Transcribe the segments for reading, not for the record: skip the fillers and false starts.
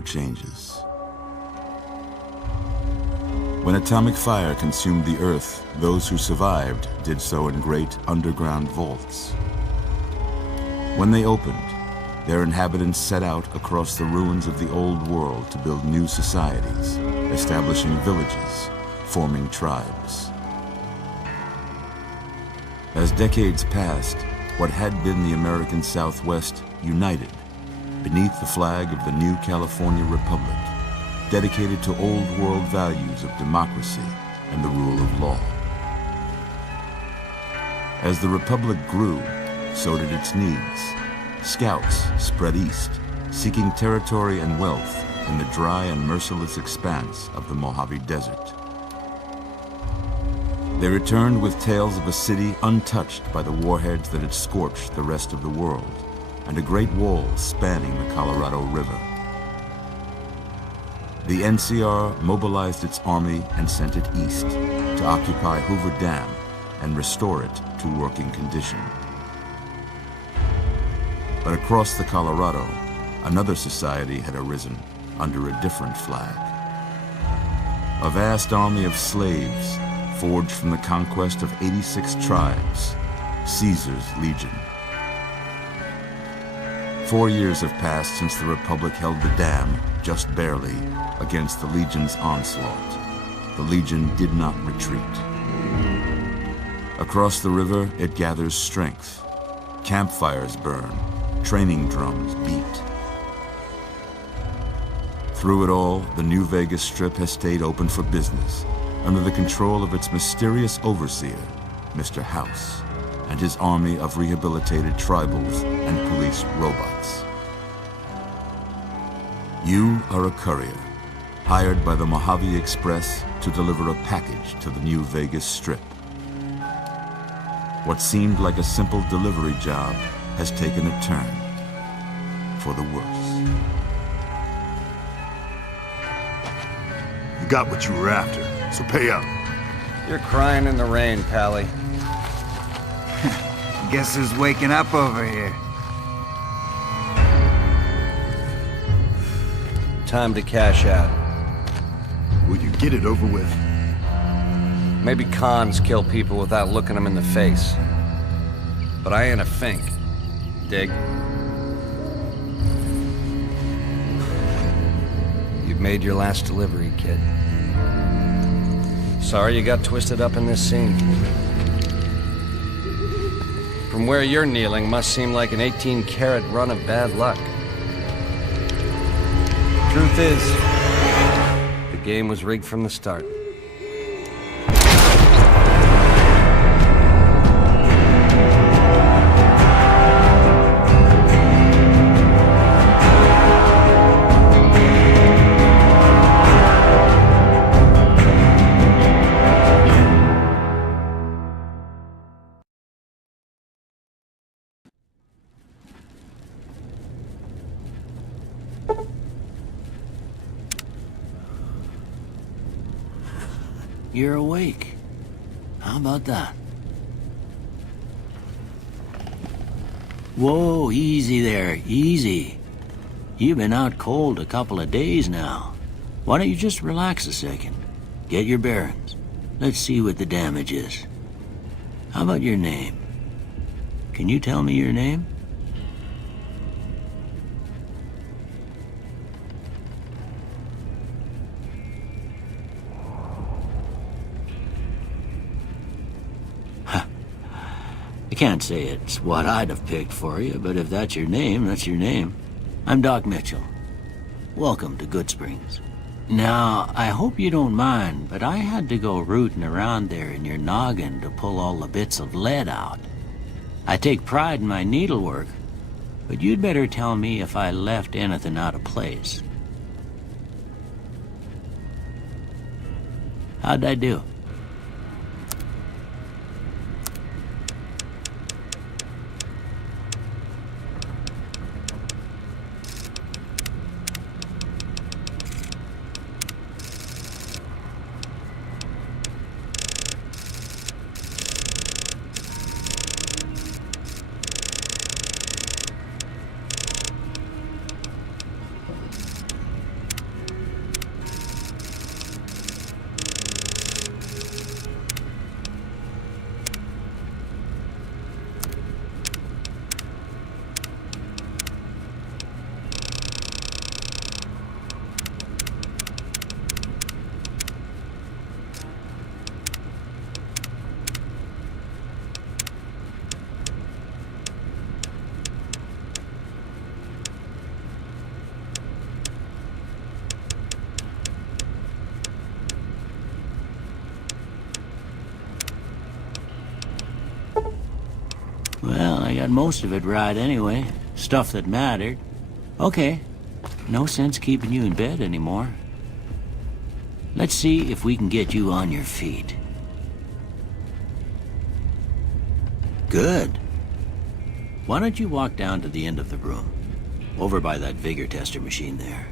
never changes. When atomic fire consumed the Earth, those who survived did so in great underground vaults. When they opened, their inhabitants set out across the ruins of the old world to build new societies, establishing villages, forming tribes. As decades passed, what had been the American Southwest united beneath the flag of the new California Republic, dedicated to old world values of democracy and the rule of law. As the Republic grew, so did its needs. Scouts spread east, seeking territory and wealth in the dry and merciless expanse of the Mojave Desert. They returned with tales of a city untouched by the warheads that had scorched the rest of the world, and a great wall spanning the Colorado River. The NCR mobilized its army and sent it east to occupy Hoover Dam and restore it to working condition. But across the Colorado, another society had arisen under a different flag. A vast army of slaves forged from the conquest of 86 tribes, Caesar's Legion. 4 years have passed since the Republic held the dam, just barely, against the Legion's onslaught. The Legion did not retreat. Across the river, it gathers strength. Campfires burn, training drums beat. Through it all, the New Vegas Strip has stayed open for business, under the control of its mysterious overseer, Mr. House, and his army of rehabilitated tribals and police robots. You are a courier, hired by the Mojave Express to deliver a package to the New Vegas Strip. What seemed like a simple delivery job has taken a turn for the worse. You got what you were after, so pay up. You're crying in the rain, Pally. Guess who's waking up over here? Time to cash out. Will you get it over with? Maybe cons kill people without looking them in the face. But I ain't a fink. Dig? You've made your last delivery, kid. Sorry you got twisted up in this scene. From where you're kneeling must seem like an 18-carat run of bad luck. Truth is, the game was rigged from the start. You're awake. How about that? Whoa, easy there, easy. You've been out cold a couple of days now. Why don't you just relax a second? Get your bearings. Let's see what the damage is. How about your name? Can you tell me your name? I can't say it's what I'd have picked for you, but if that's your name, that's your name. I'm Doc Mitchell. Welcome to Goodsprings. Now, I hope you don't mind, but I had to go rooting around there in your noggin to pull all the bits of lead out. I take pride in my needlework, but you'd better tell me if I left anything out of place. How'd I do? Well, I got most of it right anyway. Stuff that mattered. Okay. No sense keeping you in bed anymore. Let's see if we can get you on your feet. Good. Why don't you walk down to the end of the room? Over by that vigor tester machine there.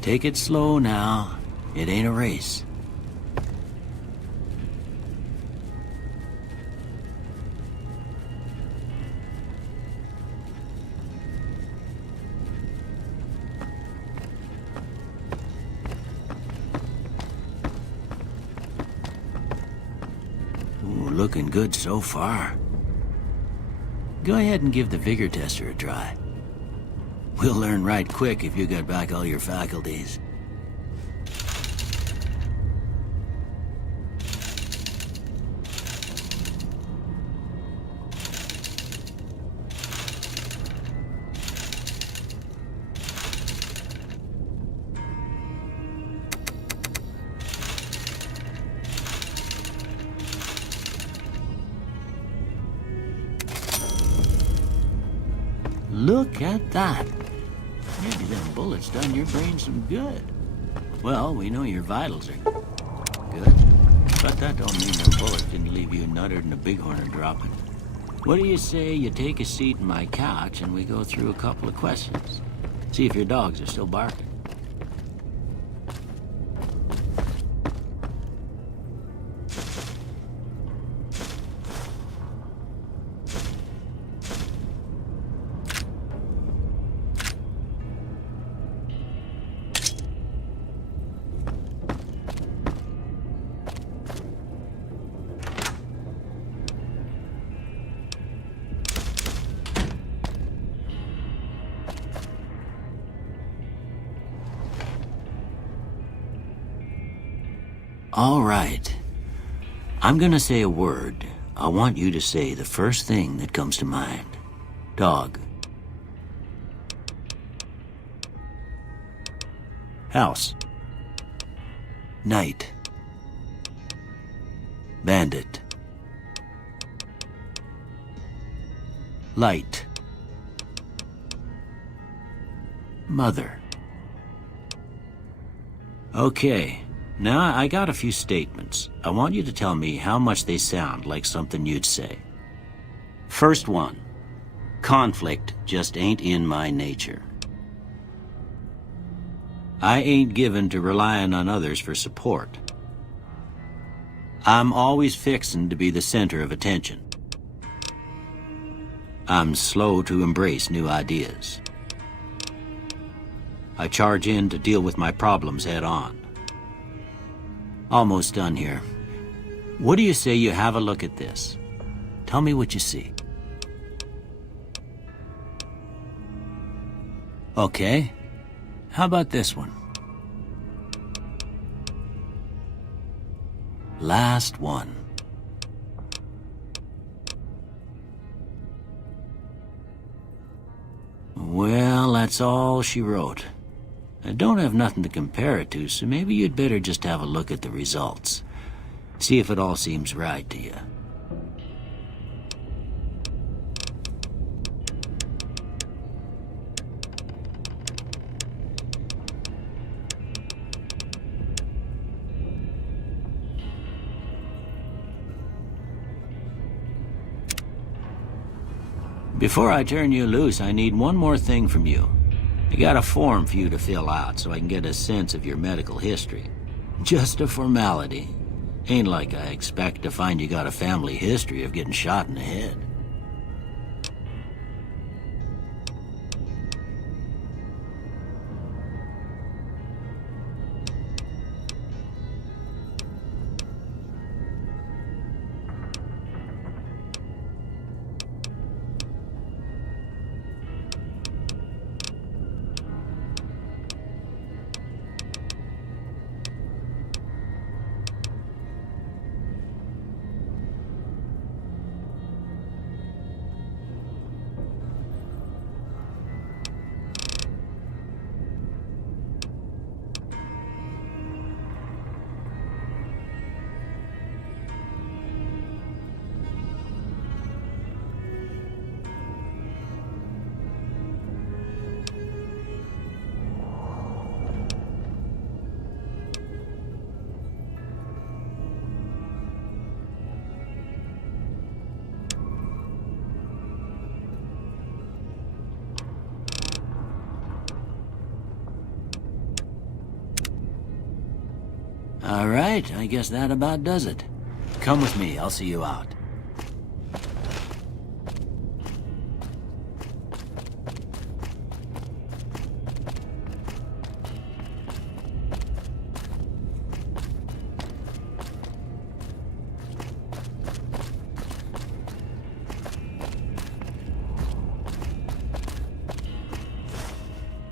Take it slow now. It ain't a race. Ooh, looking good so far. Go ahead and give the vigor tester a try. We'll learn right quick if you got back all your faculties. Look at that. Maybe them bullets done your brain some good. Well, we know your vitals are good. But that don't mean them bullets didn't leave you nuttered and a bighorn are dropping. What do you say you take a seat in my couch and we go through a couple of questions? See if your dogs are still barking. All right. I'm gonna say a word. I want you to say the first thing that comes to mind. Dog. House. Night. Bandit. Light. Mother. Okay. Now, I got a few statements. I want you to tell me how much they sound like something you'd say. First one. Conflict just ain't in my nature. I ain't given to relying on others for support. I'm always fixin' to be the center of attention. I'm slow to embrace new ideas. I charge in to deal with my problems head on. Almost done here. What do you say you have a look at this? Tell me what you see. Okay. How about this one? Last one. Well, that's all she wrote. I don't have nothing to compare it to, so maybe you'd better just have a look at the results. See if it all seems right to you. Before I turn you loose, I need one more thing from you. I got a form for you to fill out so I can get a sense of your medical history. Just a formality. Ain't like I expect to find you got a family history of getting shot in the head. All right, I guess that about does it. Come with me, I'll see you out.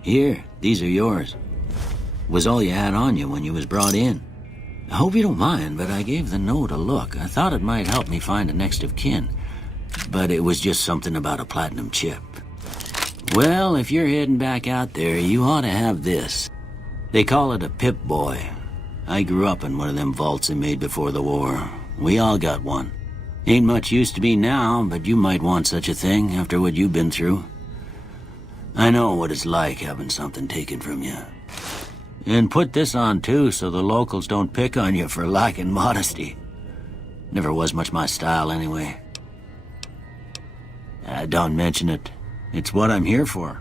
Here, these are yours. Was all you had on you when you was brought in. I hope you don't mind, but I gave the note a look. I thought it might help me find a next of kin. But it was just something about a platinum chip. Well, if you're heading back out there, you ought to have this. They call it a Pip-Boy. I grew up in one of them vaults they made before the war. We all got one. Ain't much use to be now, but you might want such a thing after what you've been through. I know what it's like having something taken from you. And put this on too, so the locals don't pick on you for lacking modesty. Never was much my style anyway. Don't mention it. It's what I'm here for.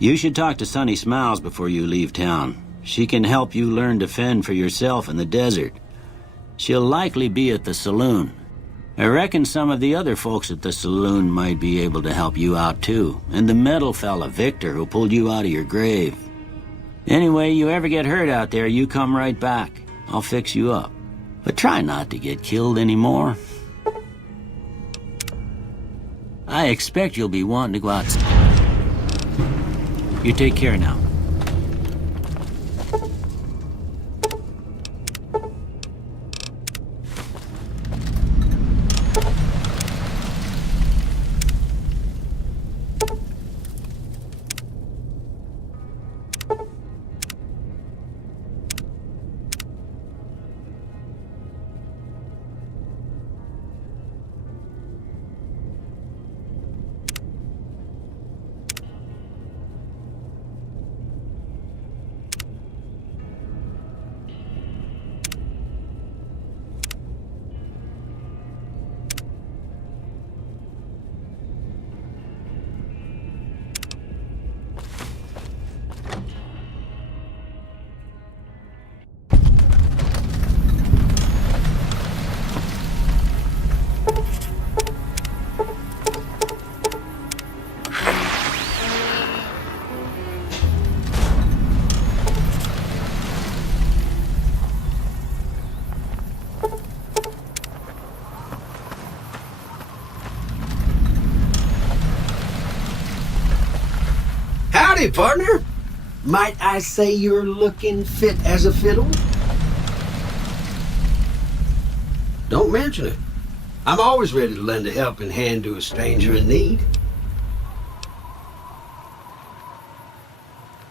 You should talk to Sunny Smiles before you leave town. She can help you learn to fend for yourself in the desert. She'll likely be at the saloon. I reckon some of the other folks at the saloon might be able to help you out too. And the metal fella, Victor, who pulled you out of your grave. Anyway, you ever get hurt out there, you come right back. I'll fix you up. But try not to get killed anymore. I expect you'll be wanting to go outside. You take care now. Howdy, partner. Might I say you're looking fit as a fiddle? Don't mention it. I'm always ready to lend a helping hand to a stranger in need.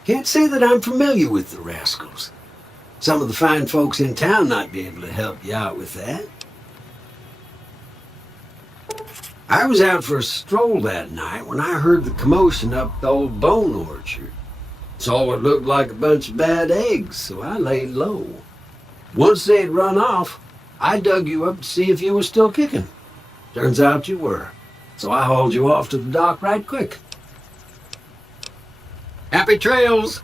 Can't say that I'm familiar with the rascals. Some of the fine folks in town might be able to help you out with that. I was out for a stroll that night when I heard the commotion up the old bone orchard. Saw what looked like a bunch of bad eggs, so I laid low. Once they had run off, I dug you up to see if you were still kicking. Turns out you were, so I hauled you off to the dock right quick. Happy trails!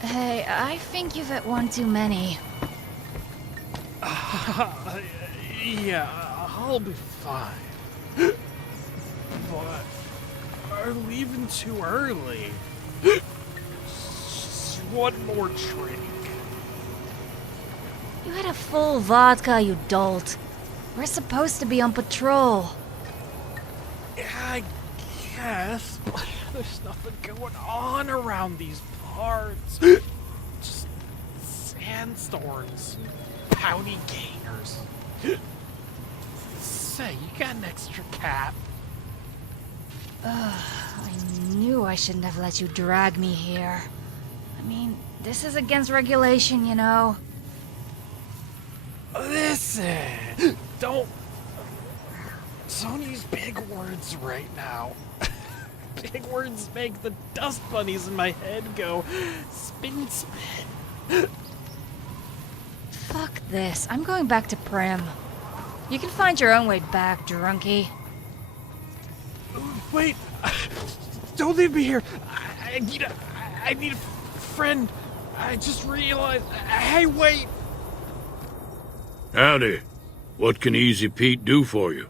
Hey, I think you've had one too many. Yeah, I'll be fine. But I'm leaving too early. Just one more drink. You had a full vodka, you dolt. We're supposed to be on patrol. Yeah, I guess, but there's nothing going on around these parts. Just sandstorms, pouty gangers. Say, you got an extra cap? I knew I shouldn't have let you drag me here. I mean, this is against regulation, you know. Listen, don't use big words right now. Big words make the dust bunnies in my head go spin, spin. Fuck this. I'm going back to Prim. You can find your own way back, drunkie. Wait, don't leave me here. I need a friend. I just realized. Hey, wait. Howdy. What can Easy Pete do for you?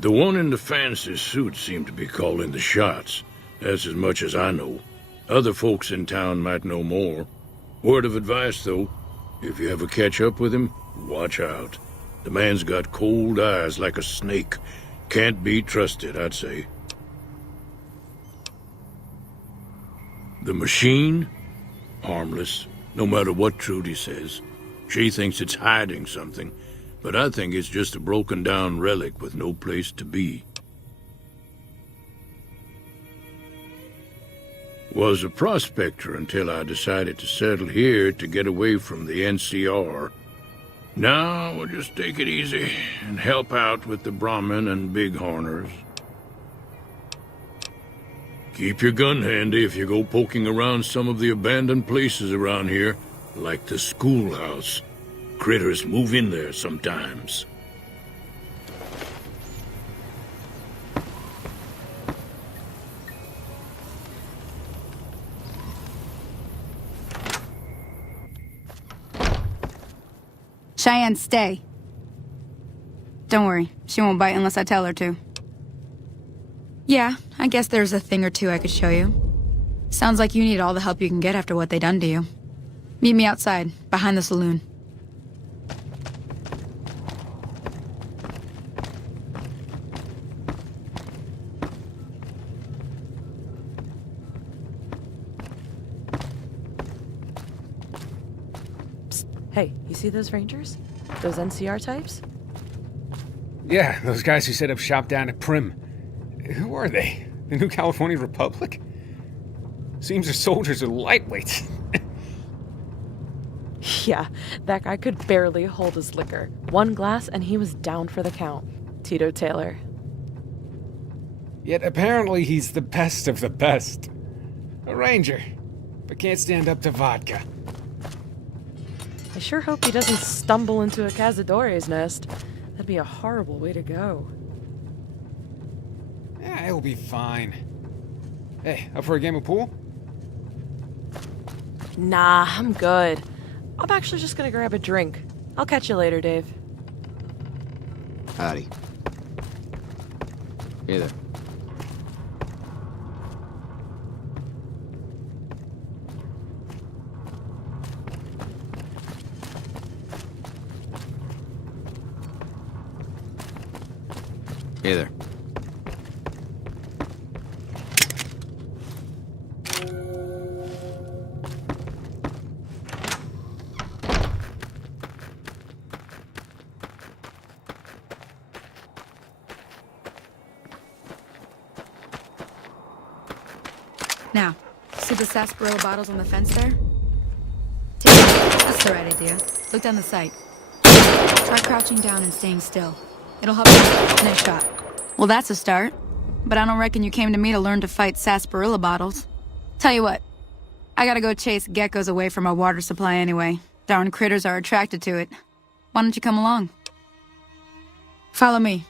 The one in the fancy suit seemed to be calling the shots. That's as much as I know. Other folks in town might know more. Word of advice, though. If you ever catch up with him, watch out. The man's got cold eyes like a snake. Can't be trusted, I'd say. The machine? Harmless, no matter what Trudy says. She thinks it's hiding something, but I think it's just a broken-down relic with no place to be. Was a prospector until I decided to settle here to get away from the NCR. Now we'll just take it easy and help out with the Brahmin and Bighorners. Keep your gun handy if you go poking around some of the abandoned places around here, like the schoolhouse. Critters move in there sometimes. Cheyenne, stay. Don't worry, she won't bite unless I tell her to. Yeah, I guess there's a thing or two I could show you. Sounds like you need all the help you can get after what they done to you. Meet me outside, behind the saloon. Hey, you see those rangers? Those NCR types? Yeah, those guys who set up shop down at Prim. Who are they? The New California Republic? Seems their soldiers are lightweights. Yeah, that guy could barely hold his liquor. One glass and he was down for the count. Tito Taylor. Yet apparently he's the best of the best. A ranger, but can't stand up to vodka. I sure hope he doesn't stumble into a Cazadores nest. That'd be a horrible way to go. Yeah, it'll be fine. Hey, up for a game of pool? Nah, I'm good. I'm actually just gonna grab a drink. I'll catch you later, Dave. Howdy. Hey there. Hey there. Now, see the sarsaparilla bottles on the fence there? Take it. That's the right idea. Look down the sight. Try crouching down and staying still. It'll help you. Nice shot. Well, that's a start. But I don't reckon you came to me to learn to fight sarsaparilla bottles. Tell you what, I gotta go chase geckos away from our water supply anyway. Darn critters are attracted to it. Why don't you come along? Follow me.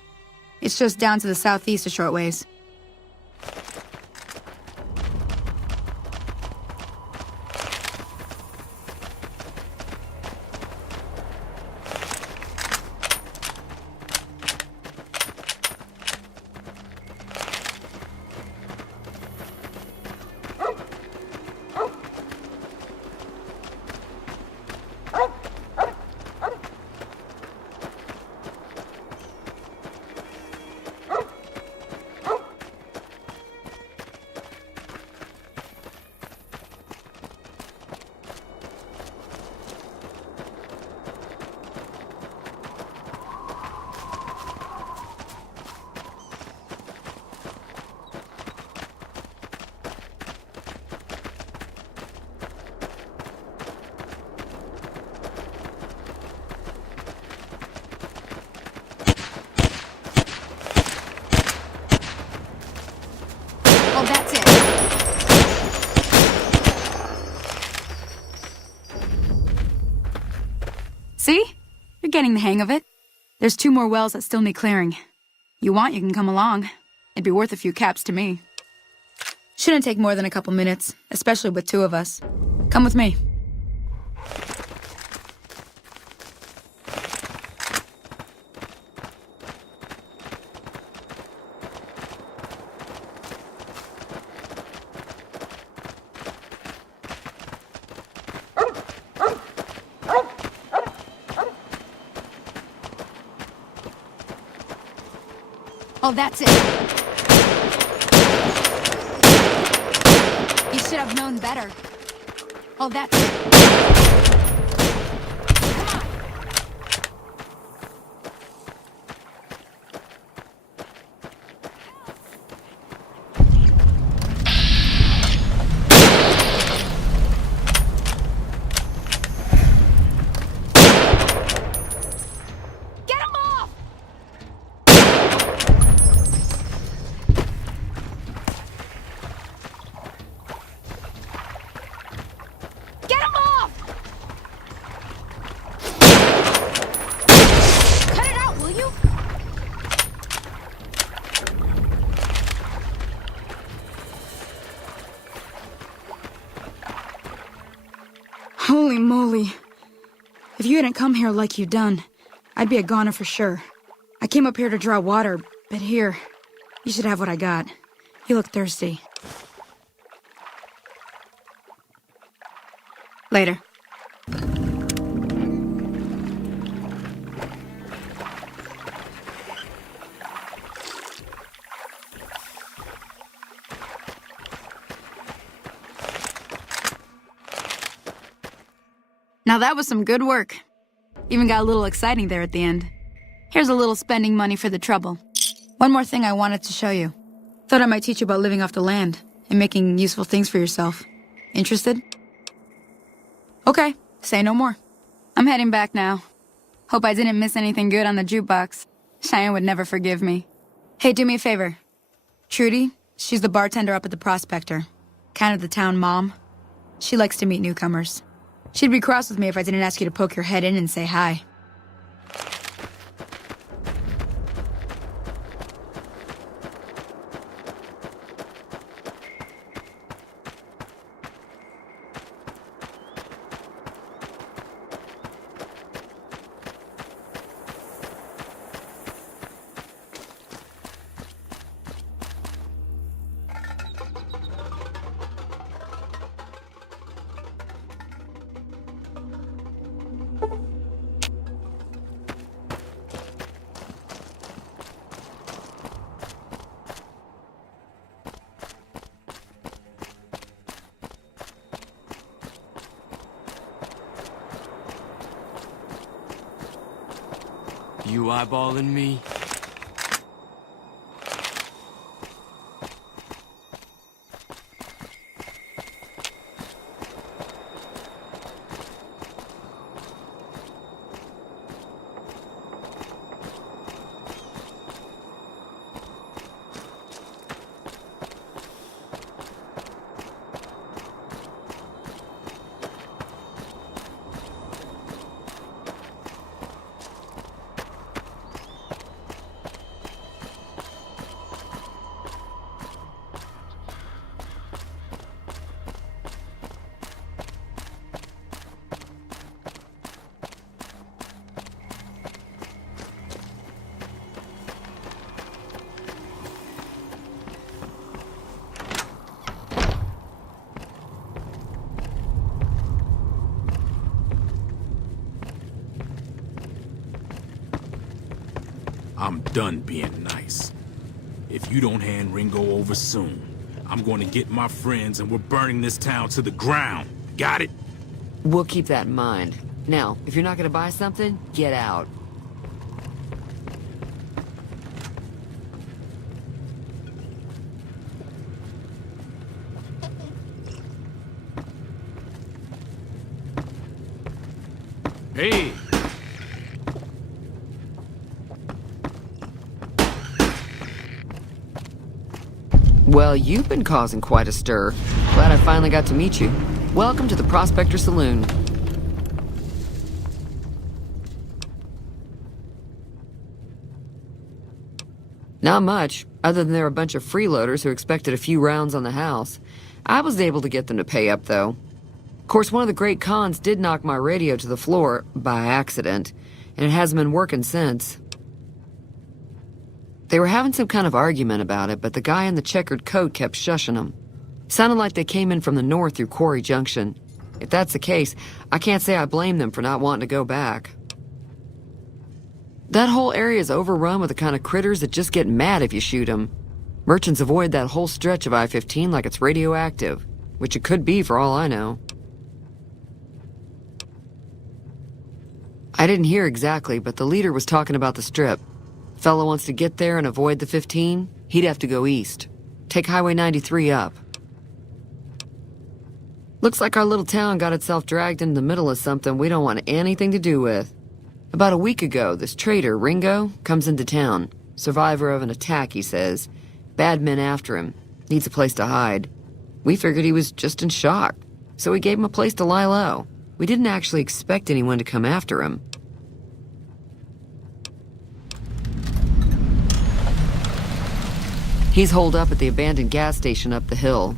It's just down to the southeast a short ways. getting the hang of it. There's 2 more wells that still need clearing. You want, you can come along. It'd be worth a few caps to me. Shouldn't take more than a couple minutes, especially with 2 of us. Come with me. Oh, that's it. You should have known better. Oh, that's it. Holy moly. If you hadn't come here like you done, I'd be a goner for sure. I came up here to draw water, but here, you should have what I got. You look thirsty. Later. Now that was some good work. Even got a little exciting there at the end. Here's a little spending money for the trouble. One more thing I wanted to show you. Thought I might teach you about living off the land and making useful things for yourself. Interested? Okay, say no more. I'm heading back now. Hope I didn't miss anything good on the jukebox. Cheyenne would never forgive me. Hey, do me a favor. Trudy, she's the bartender up at the Prospector. Kind of the town mom. She likes to meet newcomers. She'd be cross with me if I didn't ask you to poke your head in and say hi. You eyeballing me? I'm done being nice. If you don't hand Ringo over soon, I'm going to get my friends and we're burning this town to the ground. Got it? We'll keep that in mind. Now, if you're not gonna buy something, get out. Hey! Well, you've been causing quite a stir. Glad I finally got to meet you. Welcome to the Prospector Saloon. Not much, other than they're a bunch of freeloaders who expected a few rounds on the house. I was able to get them to pay up, though. Of course, one of the great cons did knock my radio to the floor, by accident, and it hasn't been working since. They were having some kind of argument about it, but the guy in the checkered coat kept shushing them. Sounded like they came in from the north through Quarry Junction. If that's the case, I can't say I blame them for not wanting to go back. That whole area is overrun with the kind of critters that just get mad if you shoot them. Merchants avoid that whole stretch of I-15 like it's radioactive, which it could be for all I know. I didn't hear exactly, but the leader was talking about the strip. Fellow wants to get there and avoid the 15, he'd have to go east. Take Highway 93 up. Looks like our little town got itself dragged into the middle of something we don't want anything to do with. About a week ago, this trader, Ringo, comes into town. Survivor of an attack, he says. Bad men after him. Needs a place to hide. We figured he was just in shock, so we gave him a place to lie low. We didn't actually expect anyone to come after him. He's holed up at the abandoned gas station up the hill.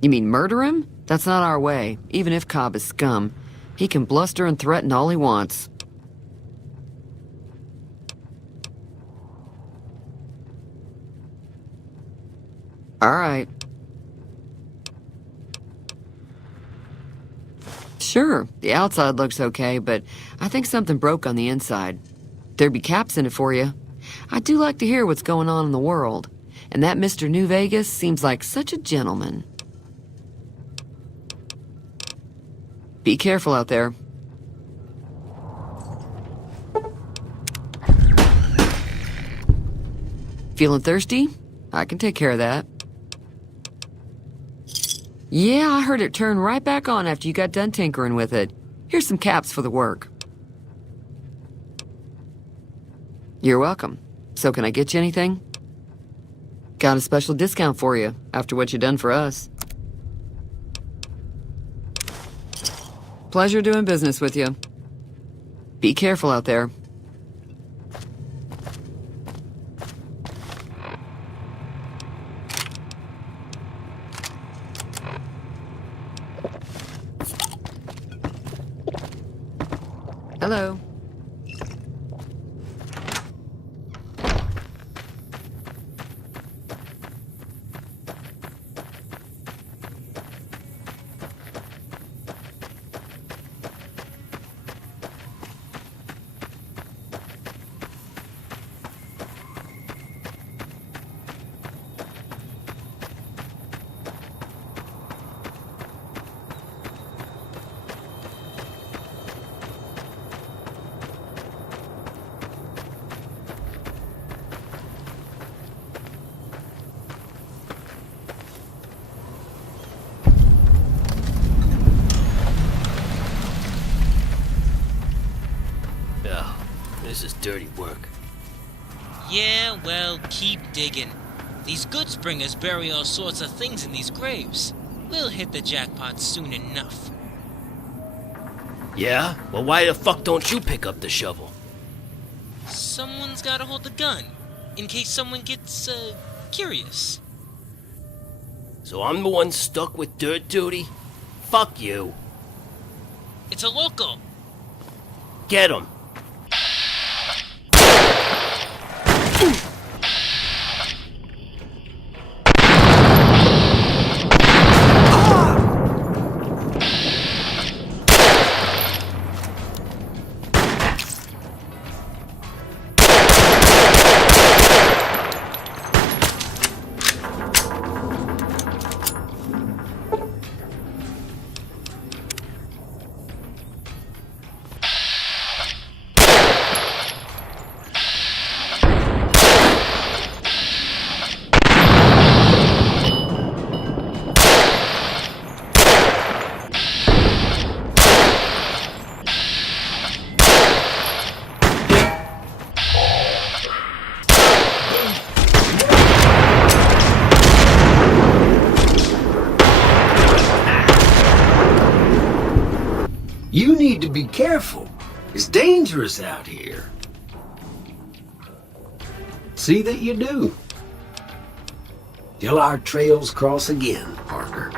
You mean murder him? That's not our way, even if Cobb is scum. He can bluster and threaten all he wants. All right. Sure, the outside looks okay, but I think something broke on the inside. There'd be caps in it for you. I do like to hear what's going on in the world, and that Mr. New Vegas seems like such a gentleman. Be careful out there. Feeling thirsty? I can take care of that. Yeah, I heard it turn right back on after you got done tinkering with it. Here's some caps for the work. You're welcome. So can I get you anything? Got a special discount for you, after what you done for us. Pleasure doing business with you. Be careful out there. Hello. This is dirty work. Yeah, well, keep digging. These Goodspringers bury all sorts of things in these graves. We'll hit the jackpot soon enough. Yeah? Well, why the fuck don't you pick up the shovel? Someone's gotta hold the gun, in case someone gets, curious. So I'm the one stuck with dirt duty? Fuck you. It's a local. Get him. You need to be careful. It's dangerous out here. See that you do. Till our trails cross again, partner.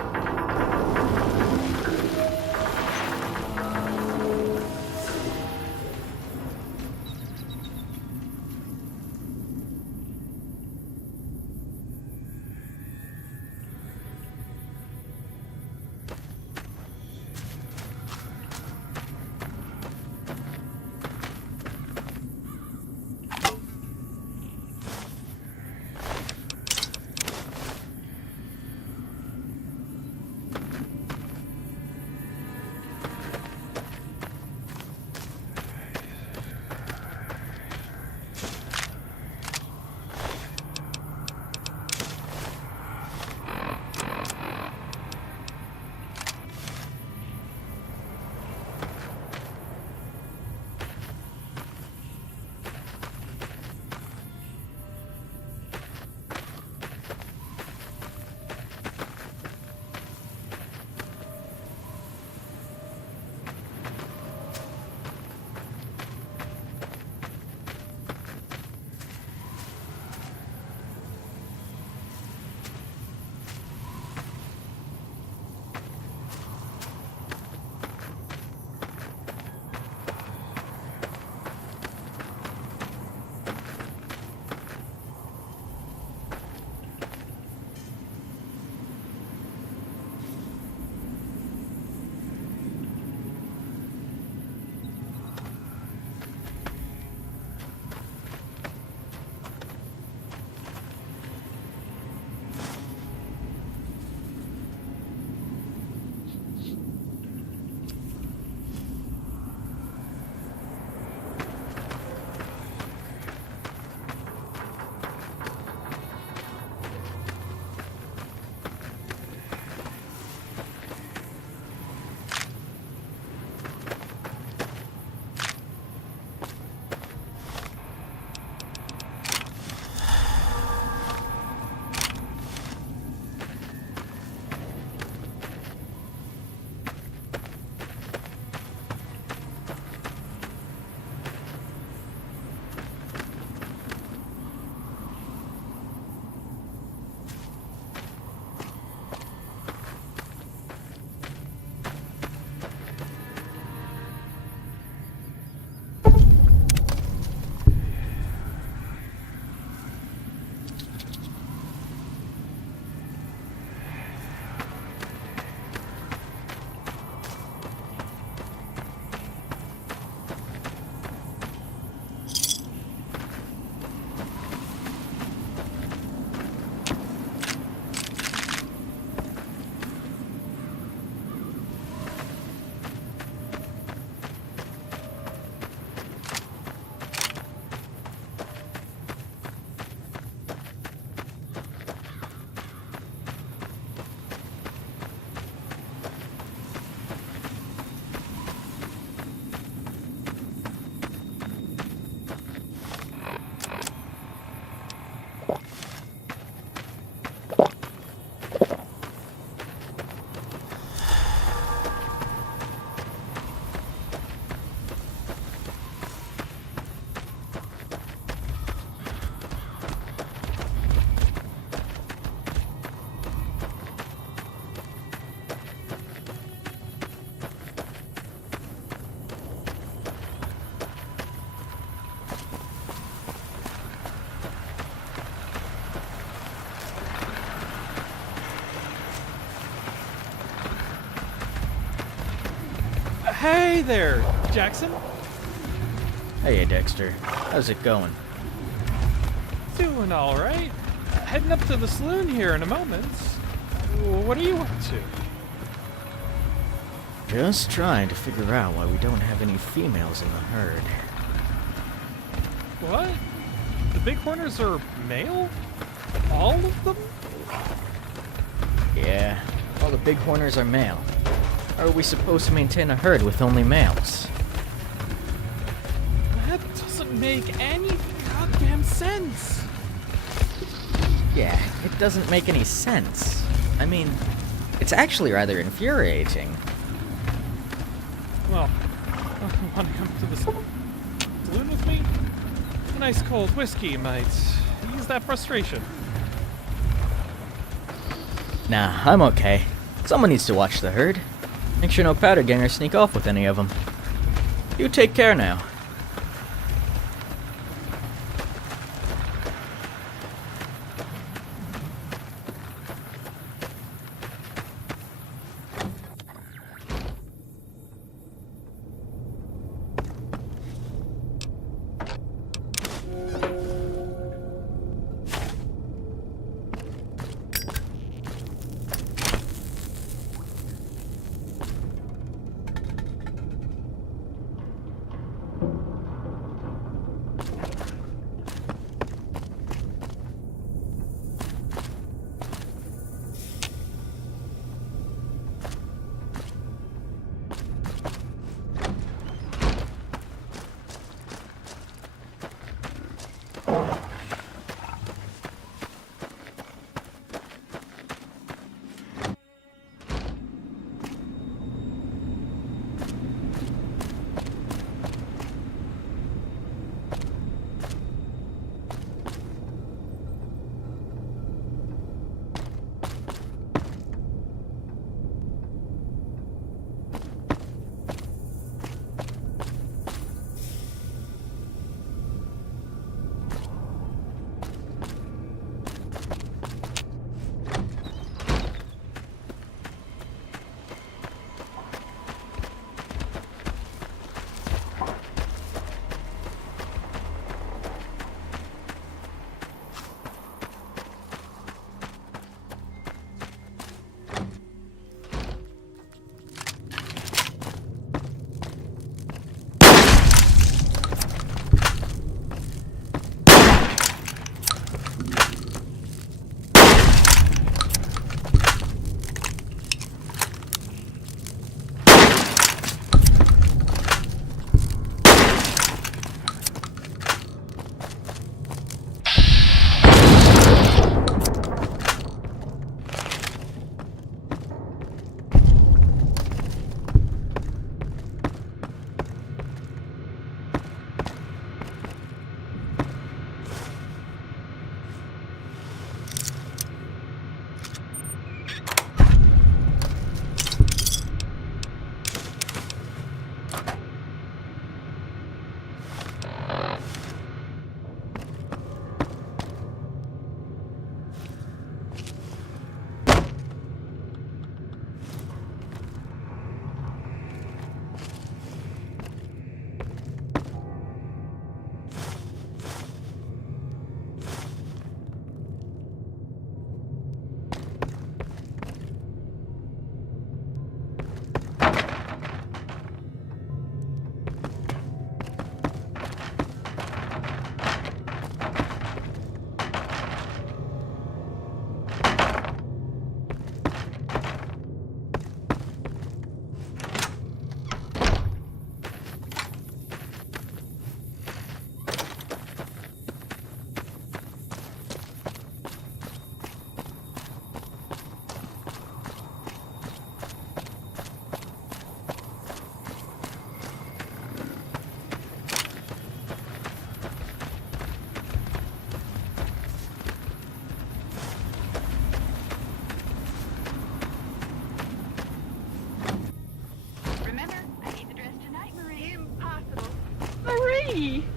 Hey there, Jackson. Hey, Dexter. How's it going? Doing all right. Heading up to the saloon here in a moment. What are you up to? Just trying to figure out why we don't have any females in the herd. What? The bighorners are male? All of them? Yeah, all the bighorners are male. Or are we supposed to maintain a herd with only males? That doesn't make any goddamn sense. Yeah, it doesn't make any sense. I mean, it's actually rather infuriating. Well, Want to come to the saloon with me? A nice cold whiskey might ease that frustration. Nah, I'm okay. Someone needs to watch the herd. Make sure no powder gangers sneak off with any of them. You take care now.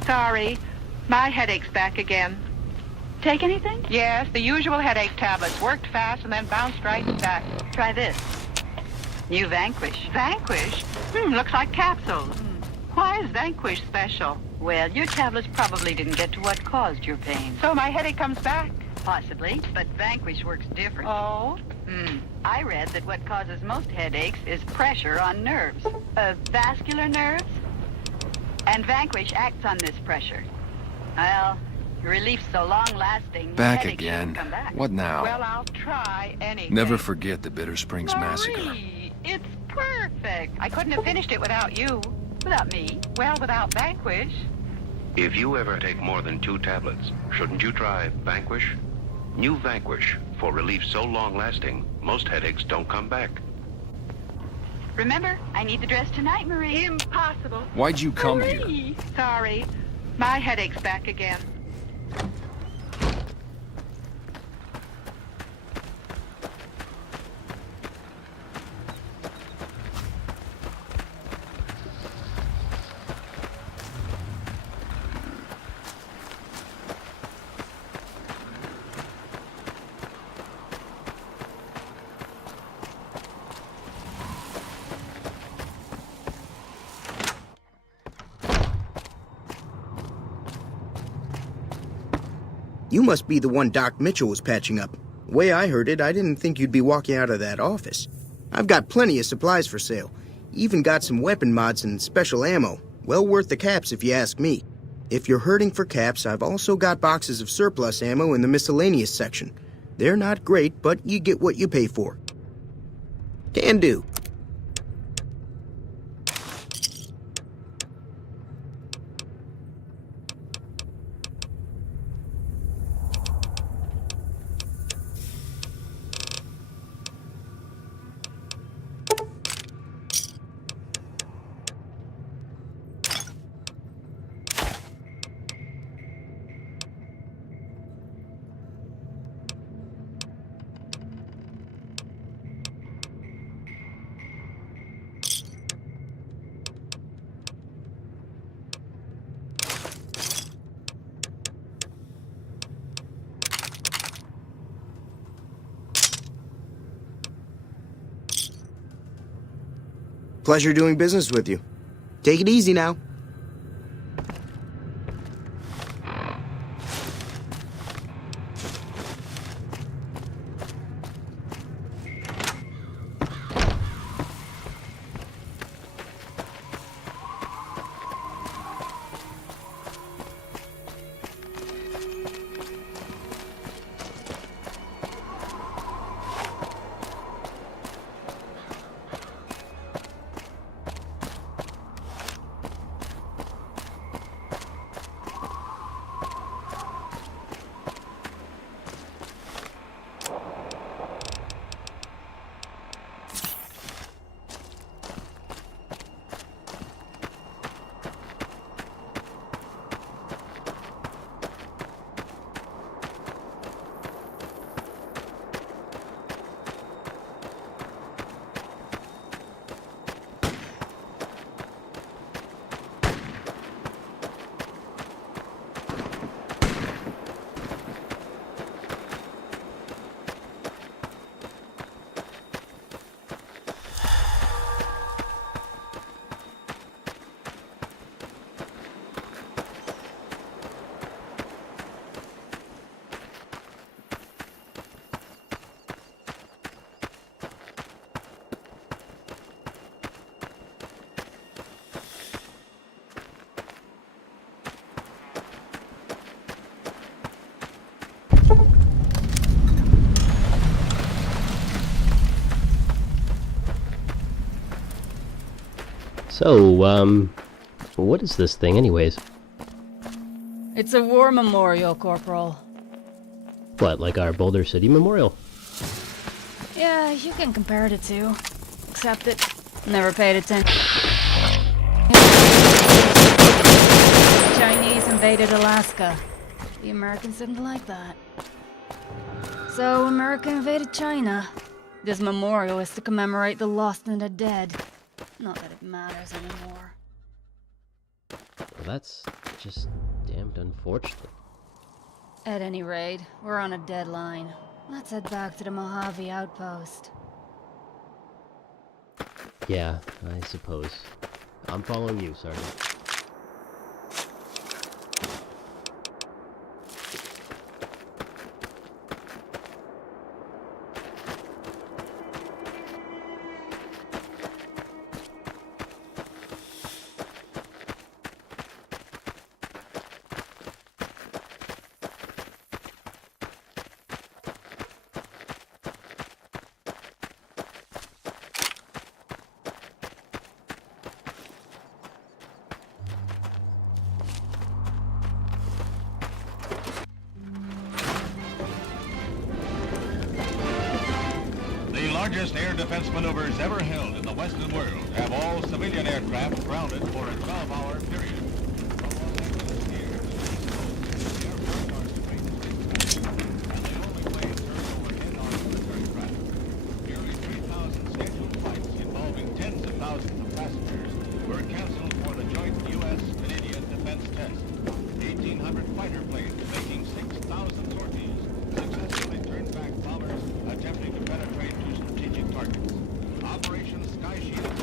Sorry. My headache's back again. Take anything? Yes, the usual headache tablets. Worked fast and then bounced right back. Try this. New Vanquish. Vanquish? Looks like capsules. Why is Vanquish special? Well, your tablets probably didn't get to what caused your pain. So my headache comes back? Possibly, but Vanquish works different. Oh? I read that what causes most headaches is pressure on nerves. Vascular nerves? And Vanquish acts on this pressure. Well, relief's so long-lasting. Back again. Come back. What now? Well, I'll try anything. Never forget the Bitter Springs Massacre. Marie, it's perfect. I couldn't have finished it without you. Without me. Well, without Vanquish. If you ever take more than 2 tablets, shouldn't you try Vanquish? New Vanquish, for relief so long-lasting, most headaches don't come back. Remember, I need the dress tonight, Marie. Impossible. Why'd you come here? Marie. Sorry. My headache's back again. You must be the one Doc Mitchell was patching up. The way I heard it, I didn't think you'd be walking out of that office. I've got plenty of supplies for sale. Even got some weapon mods and special ammo. Well worth the caps if you ask me. If you're hurting for caps, I've also got boxes of surplus ammo in the miscellaneous section. They're not great, but you get what you pay for. Can do. Pleasure doing business with you. Take it easy now. So, what is this thing anyways? It's a war memorial, Corporal. What, like our Boulder City Memorial? Yeah, you can compare the two. Except it never paid attention. The Chinese invaded Alaska. The Americans didn't like that. So America invaded China. This memorial is to commemorate the lost and the dead. Not that it matters anymore. Well, that's just damned unfortunate. At any rate, we're on a deadline. Let's head back to the Mojave outpost. Yeah, I suppose. I'm following you, Sergeant. largest air defense maneuvers ever held in the Western world have all civilian aircraft grounded for a 12-hour period. Nearly 3,000 scheduled flights involving tens of thousands of passengers were canceled for the joint U.S.-Canadian defense test. 1,800 fighter planes making 6,000 sorties successfully turned back bombers attempting to penetrate to strategic targets. Operation Sky Shield.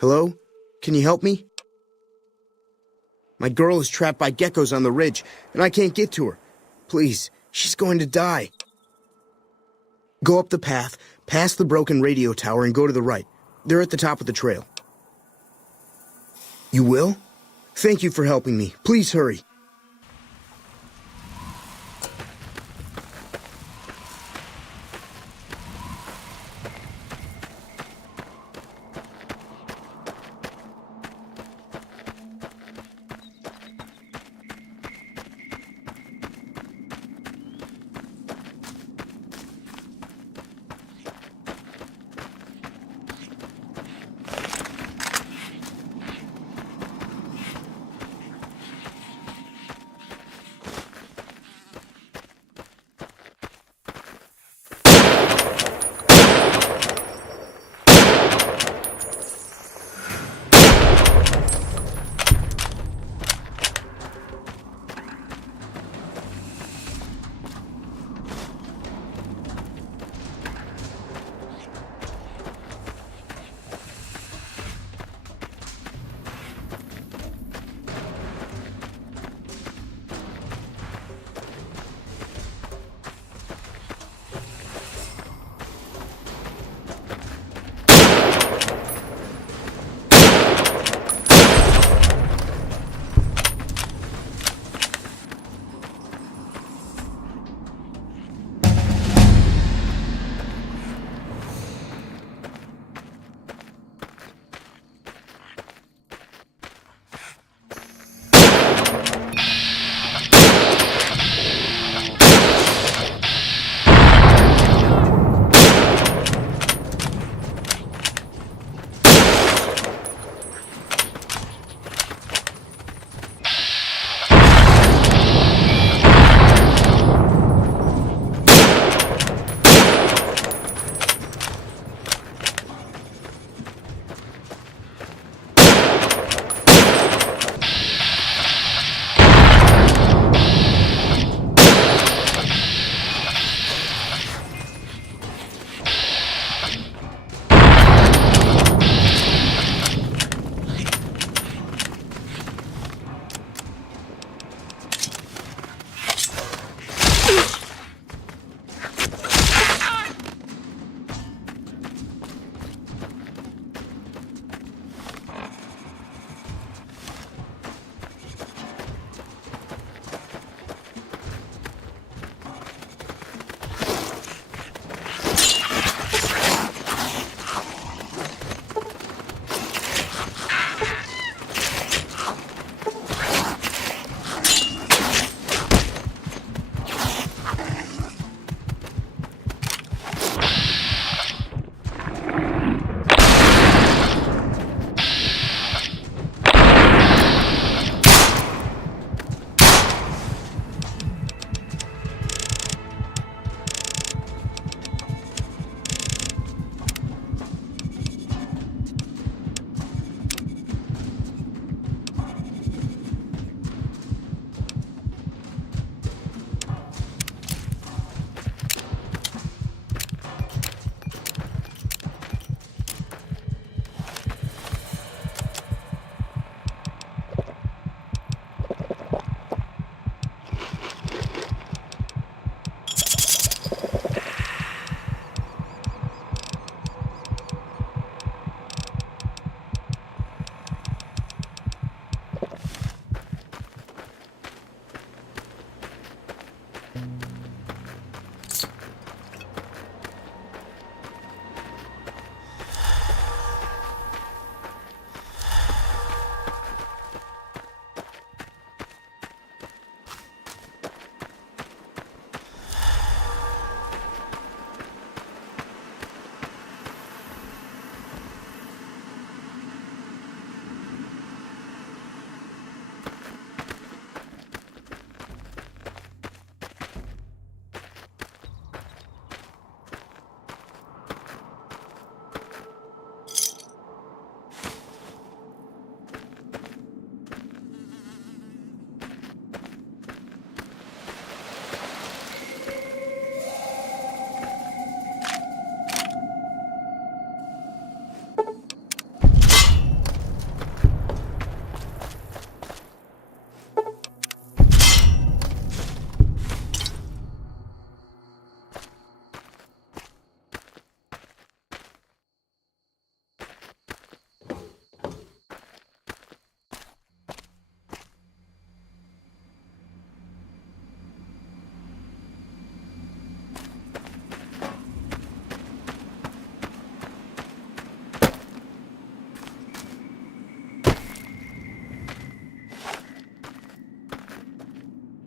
Hello? Can you help me? My girl is trapped by geckos on the ridge, and I can't get to her. Please, she's going to die. Go up the path, past the broken radio tower, and go to the right. They're at the top of the trail. You will? Thank you for helping me. Please hurry.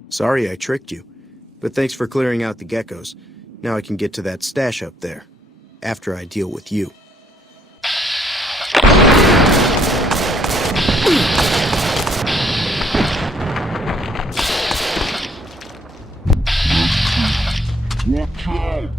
Sorry I tricked you, but thanks for clearing out the geckos. Now I can get to that stash up there, after I deal with you. Watch out!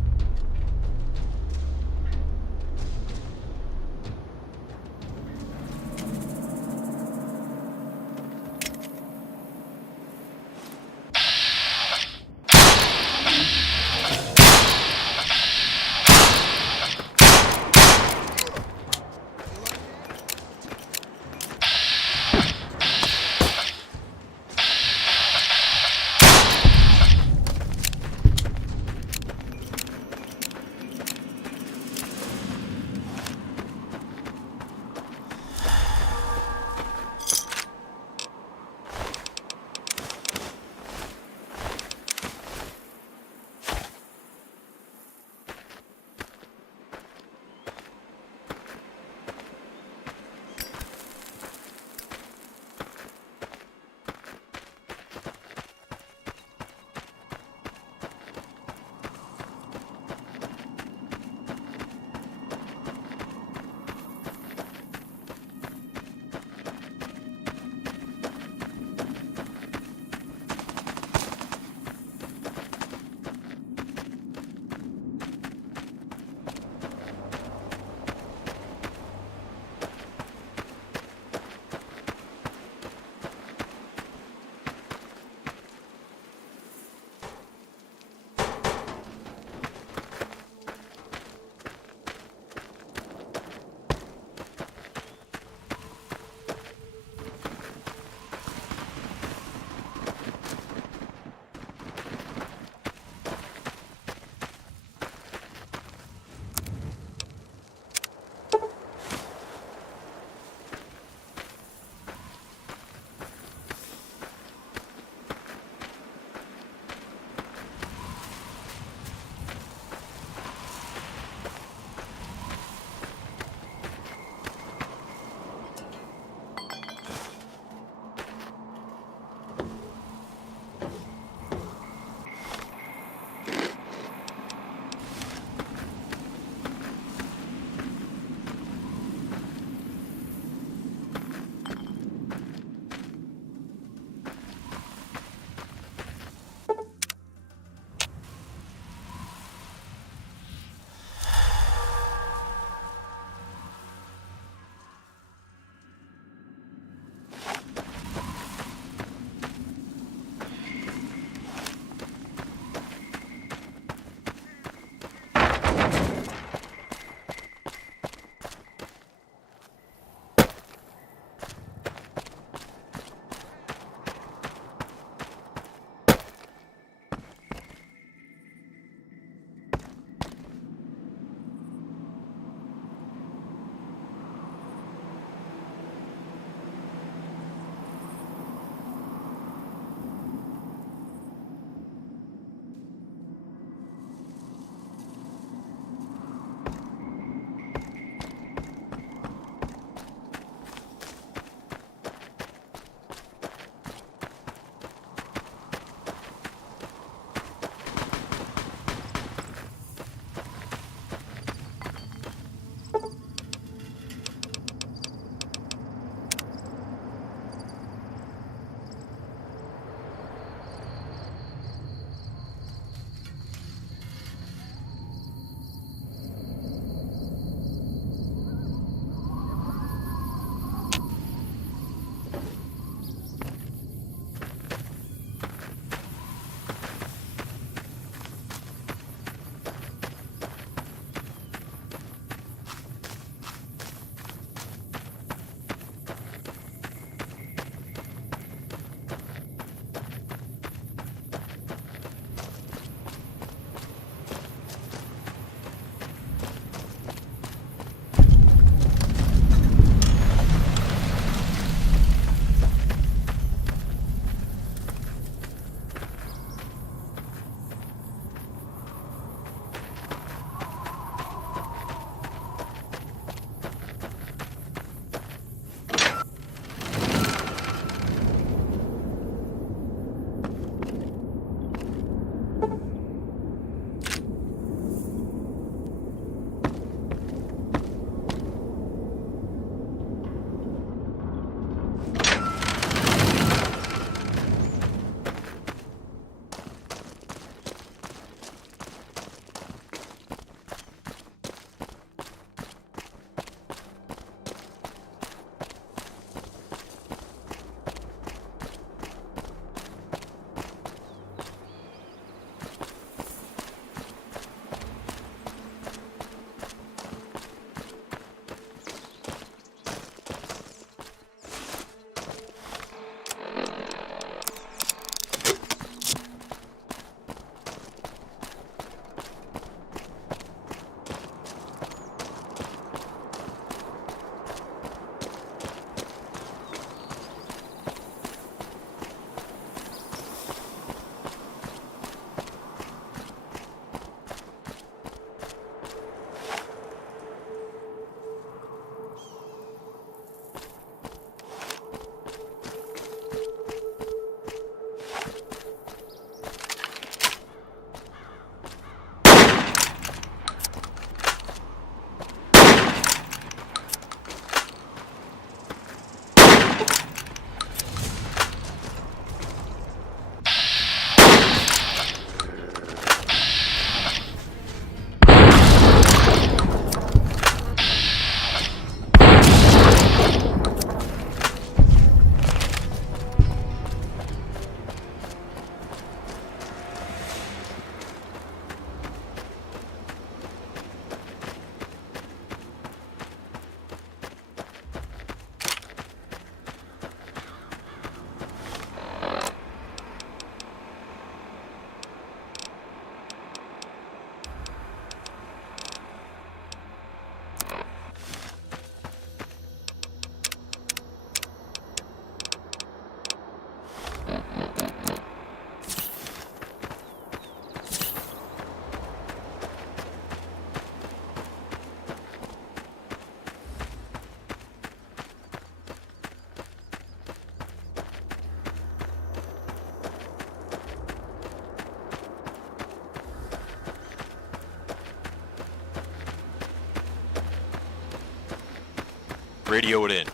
Radio it in.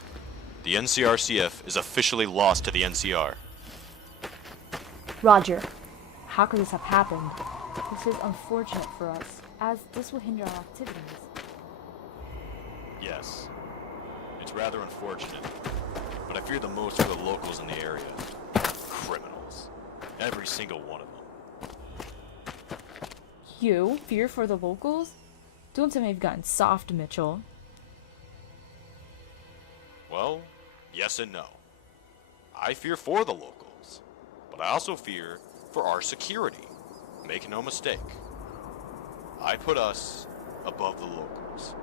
The NCRCF is officially lost to the NCR. Roger. How could this have happened? This is unfortunate for us, as this will hinder our activities. Yes. It's rather unfortunate. But I fear the most for the locals in the area. Criminals. Every single one of them. You fear for the locals? Don't tell me you've gotten soft, Mitchell. Well, yes and no. I fear for the locals, but I also fear for our security. Make no mistake. I put us above the locals.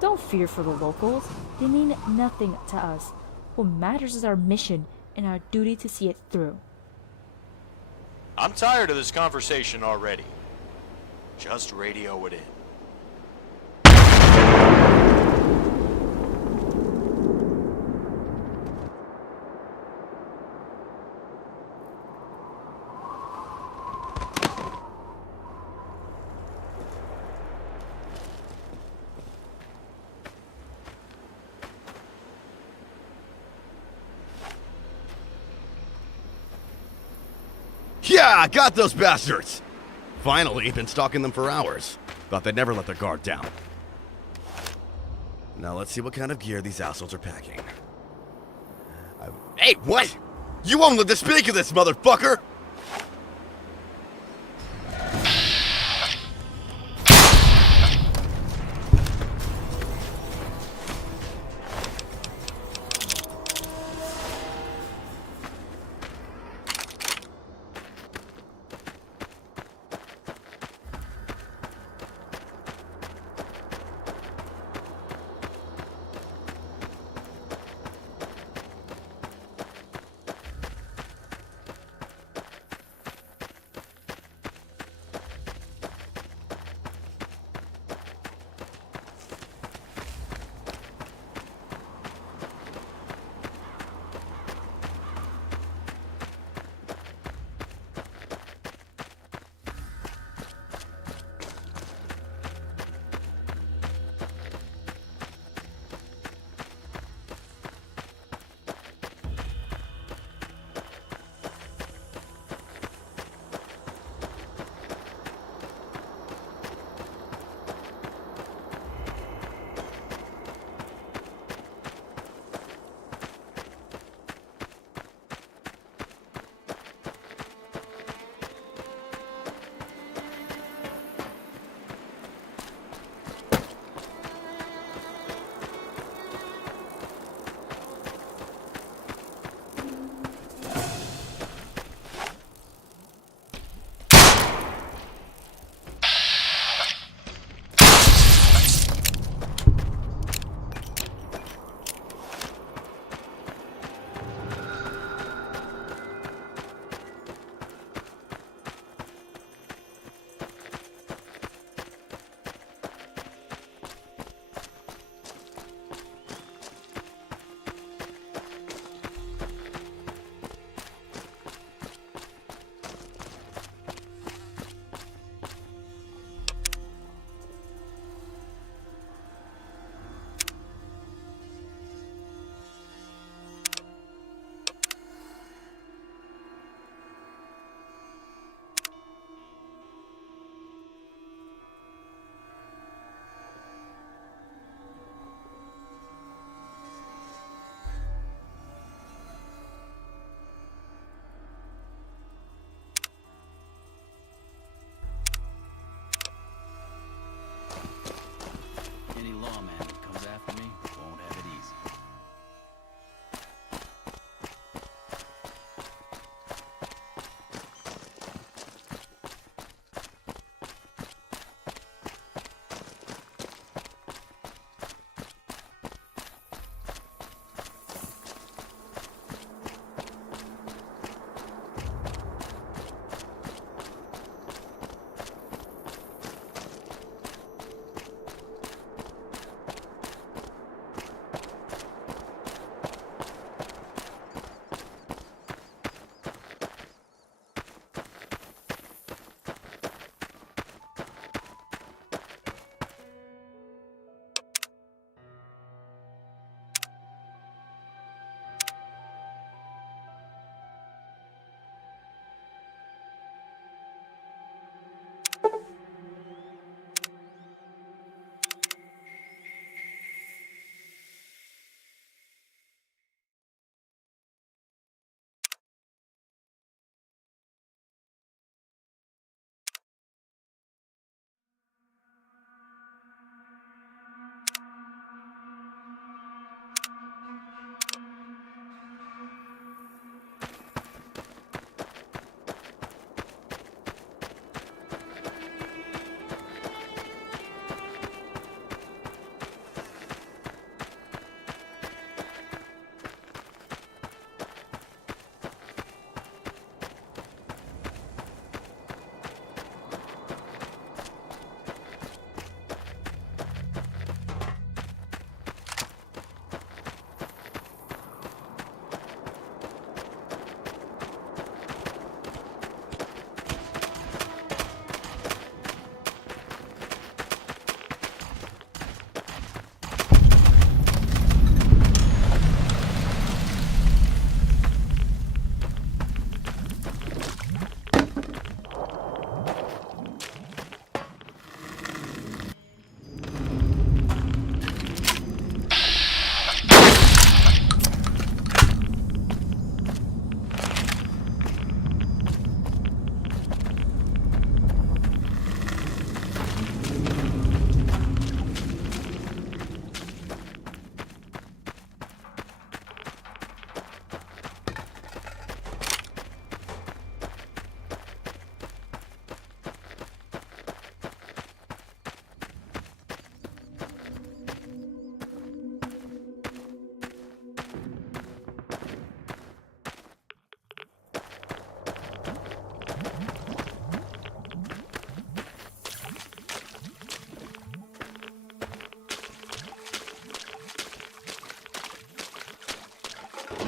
Don't fear for the locals. They mean nothing to us. What matters is our mission and our duty to see it through. I'm tired of this conversation already. Just radio it in. Yeah, I got those bastards! Finally, been stalking them for hours. Thought they'd never let their guard down. Now let's see what kind of gear these assholes are packing. Hey, what? You won't let to speak of this, motherfucker!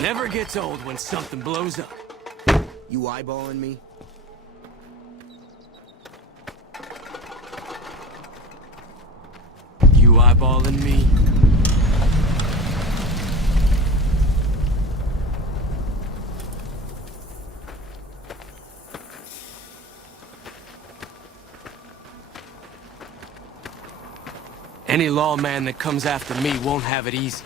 Never gets old when something blows up. You eyeballing me? You eyeballing me? Any lawman that comes after me won't have it easy.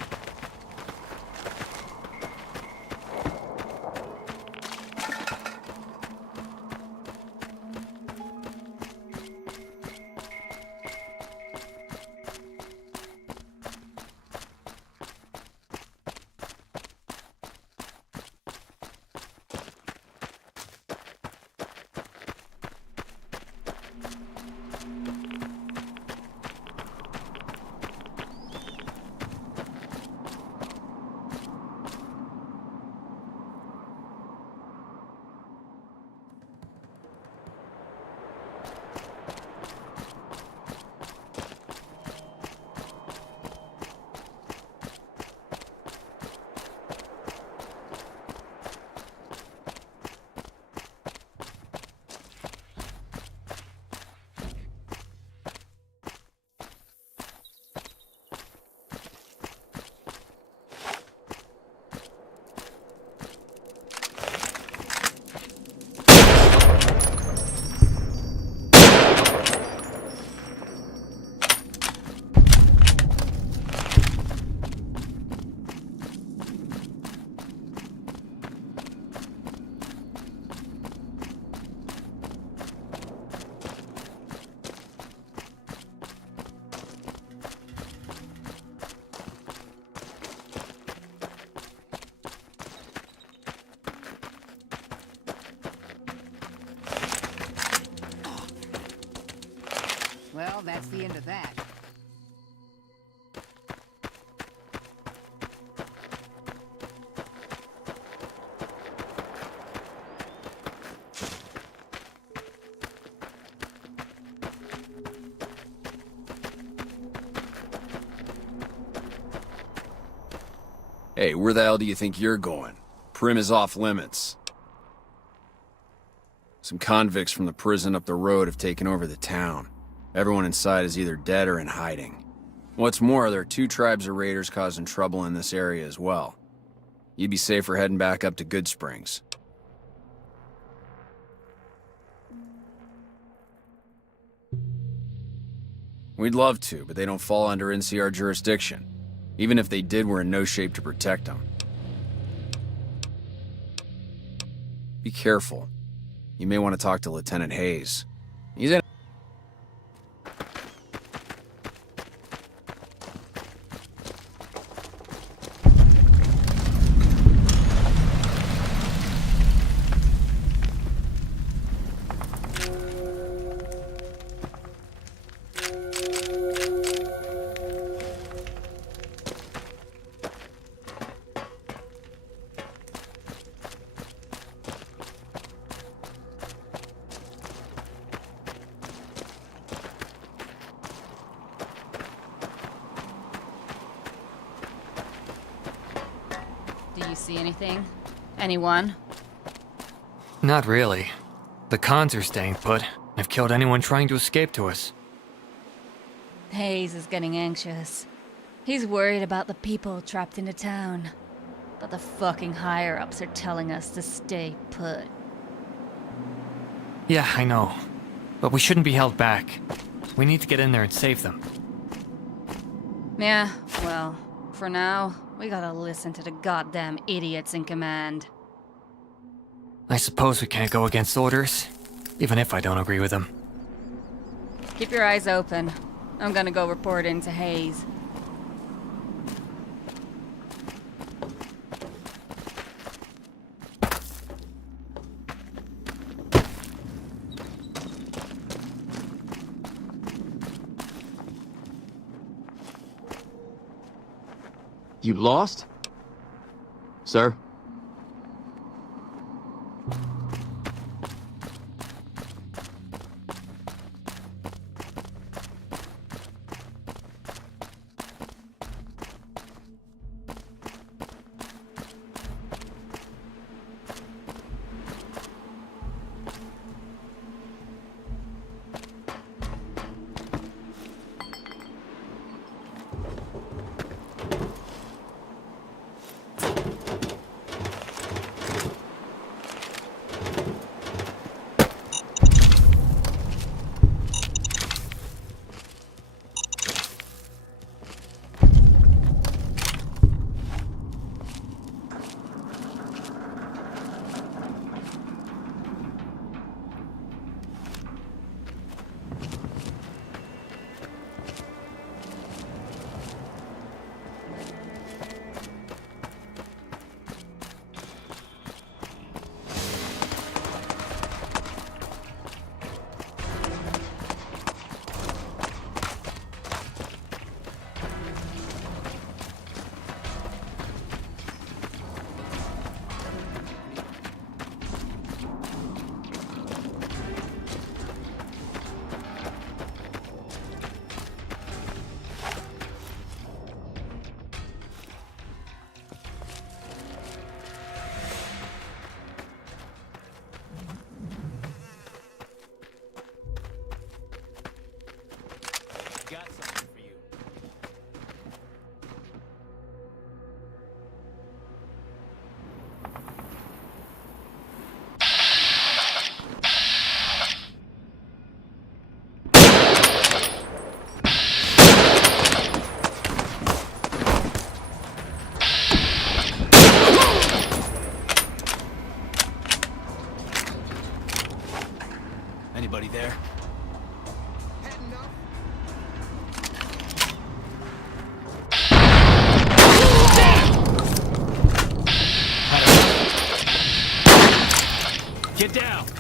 Well, that's the end of that. Hey, where the hell do you think you're going? Prim is off limits. Some convicts from the prison up the road have taken over the town. Everyone inside is either dead or in hiding. What's more, there are 2 tribes of raiders causing trouble in this area as well. You'd be safer heading back up to Good Springs. We'd love to, but they don't fall under NCR jurisdiction. Even if they did, we're in no shape to protect them. Be careful. You may want to talk to Lieutenant Hayes. He's in. Do you see anything? Anyone? Not really. The cons are staying put. I've killed anyone trying to escape to us. Hayes is getting anxious. He's worried about the people trapped in the town. But the fucking higher-ups are telling us to stay put. Yeah, I know. But we shouldn't be held back. We need to get in there and save them. Yeah, well, for now, we gotta listen to the goddamn idiots in command. I suppose we can't go against orders, even if I don't agree with them. Keep your eyes open. I'm gonna go report in to Hayes. You lost? Sir? Anybody there? Get down!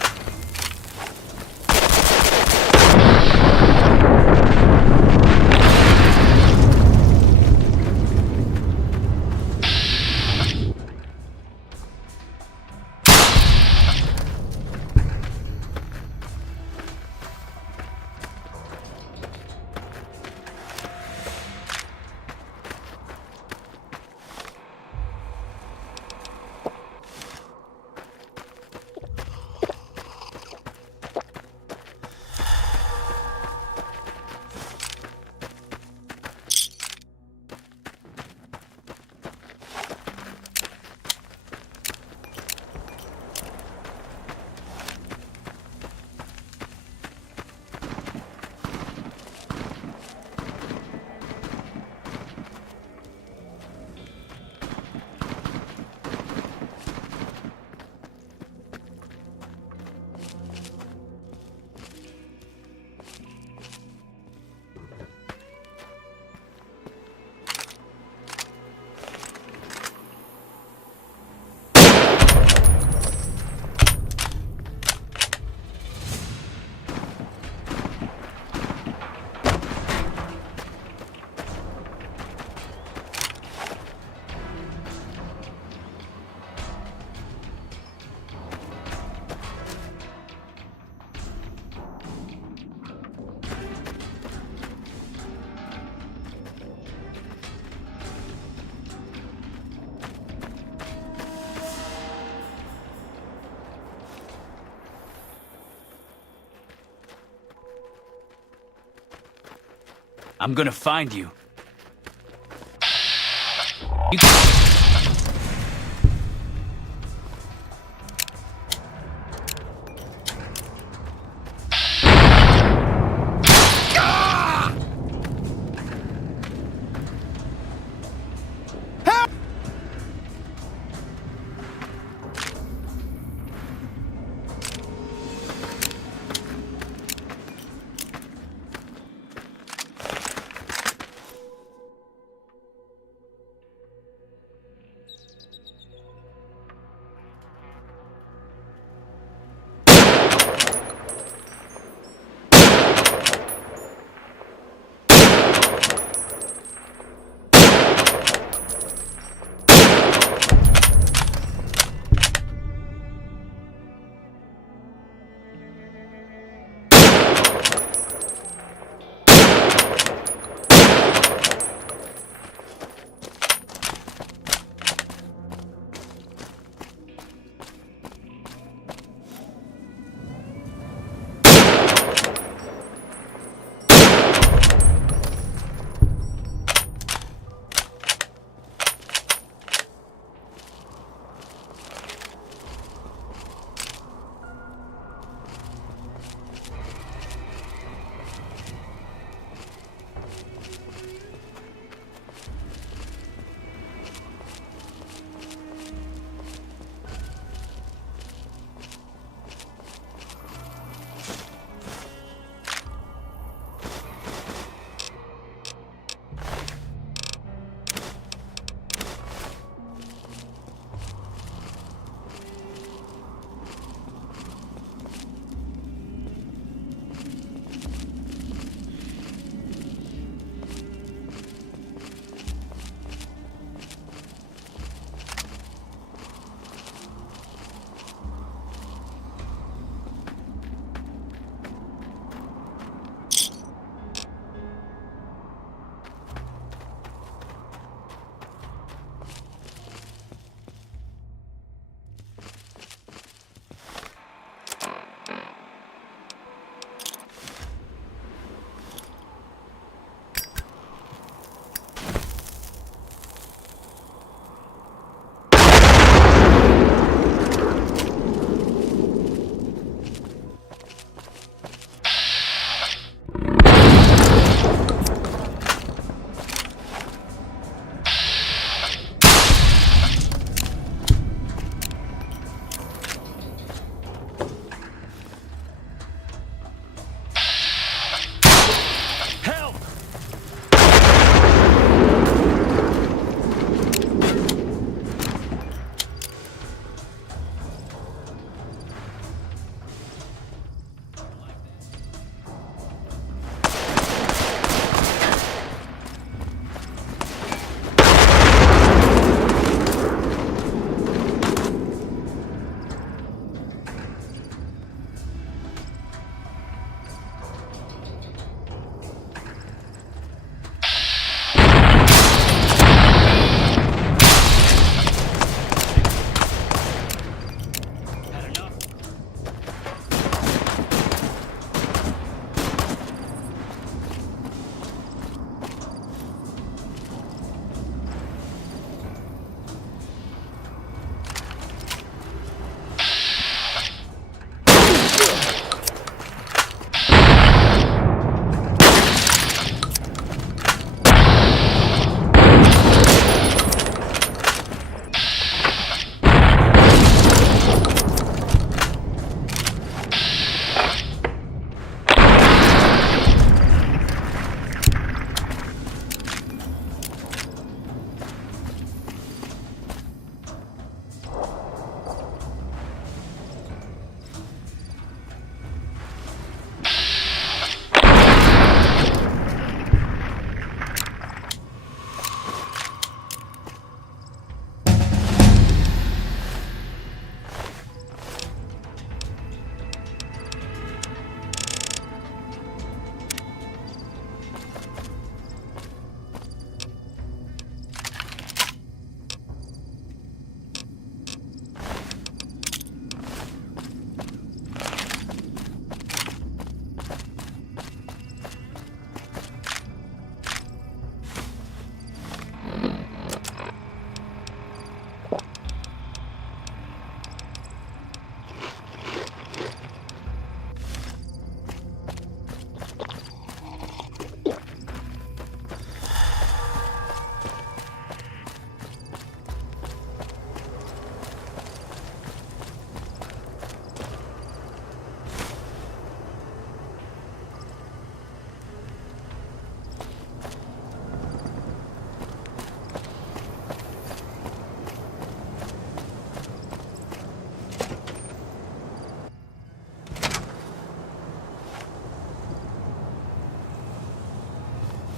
I'm gonna find you.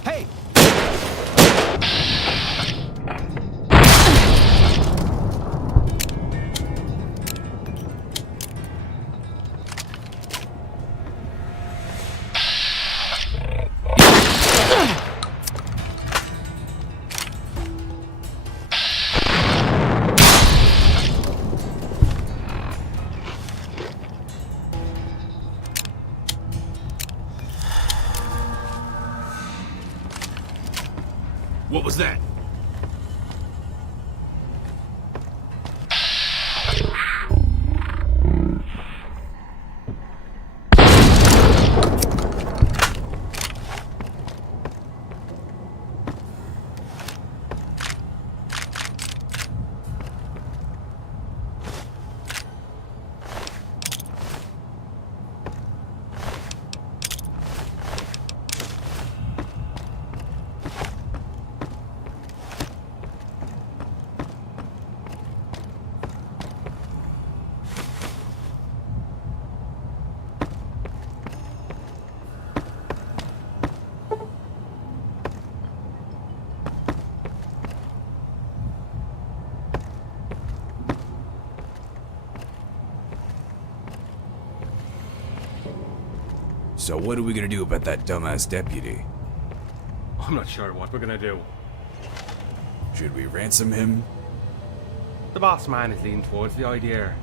Hey! What was that? So what are we gonna do about that dumbass deputy? I'm not sure what we're gonna do. Should we ransom him? The boss man is leaning towards the idea,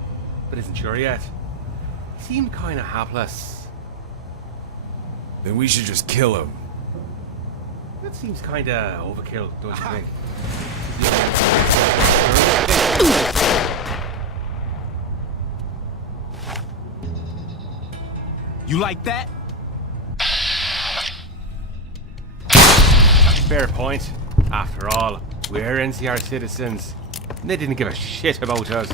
but isn't sure yet. He seemed kinda hapless. Then we should just kill him. That seems kinda overkill, don't you think? You like that? Fair point. After all, we're NCR citizens, and they didn't give a shit about us.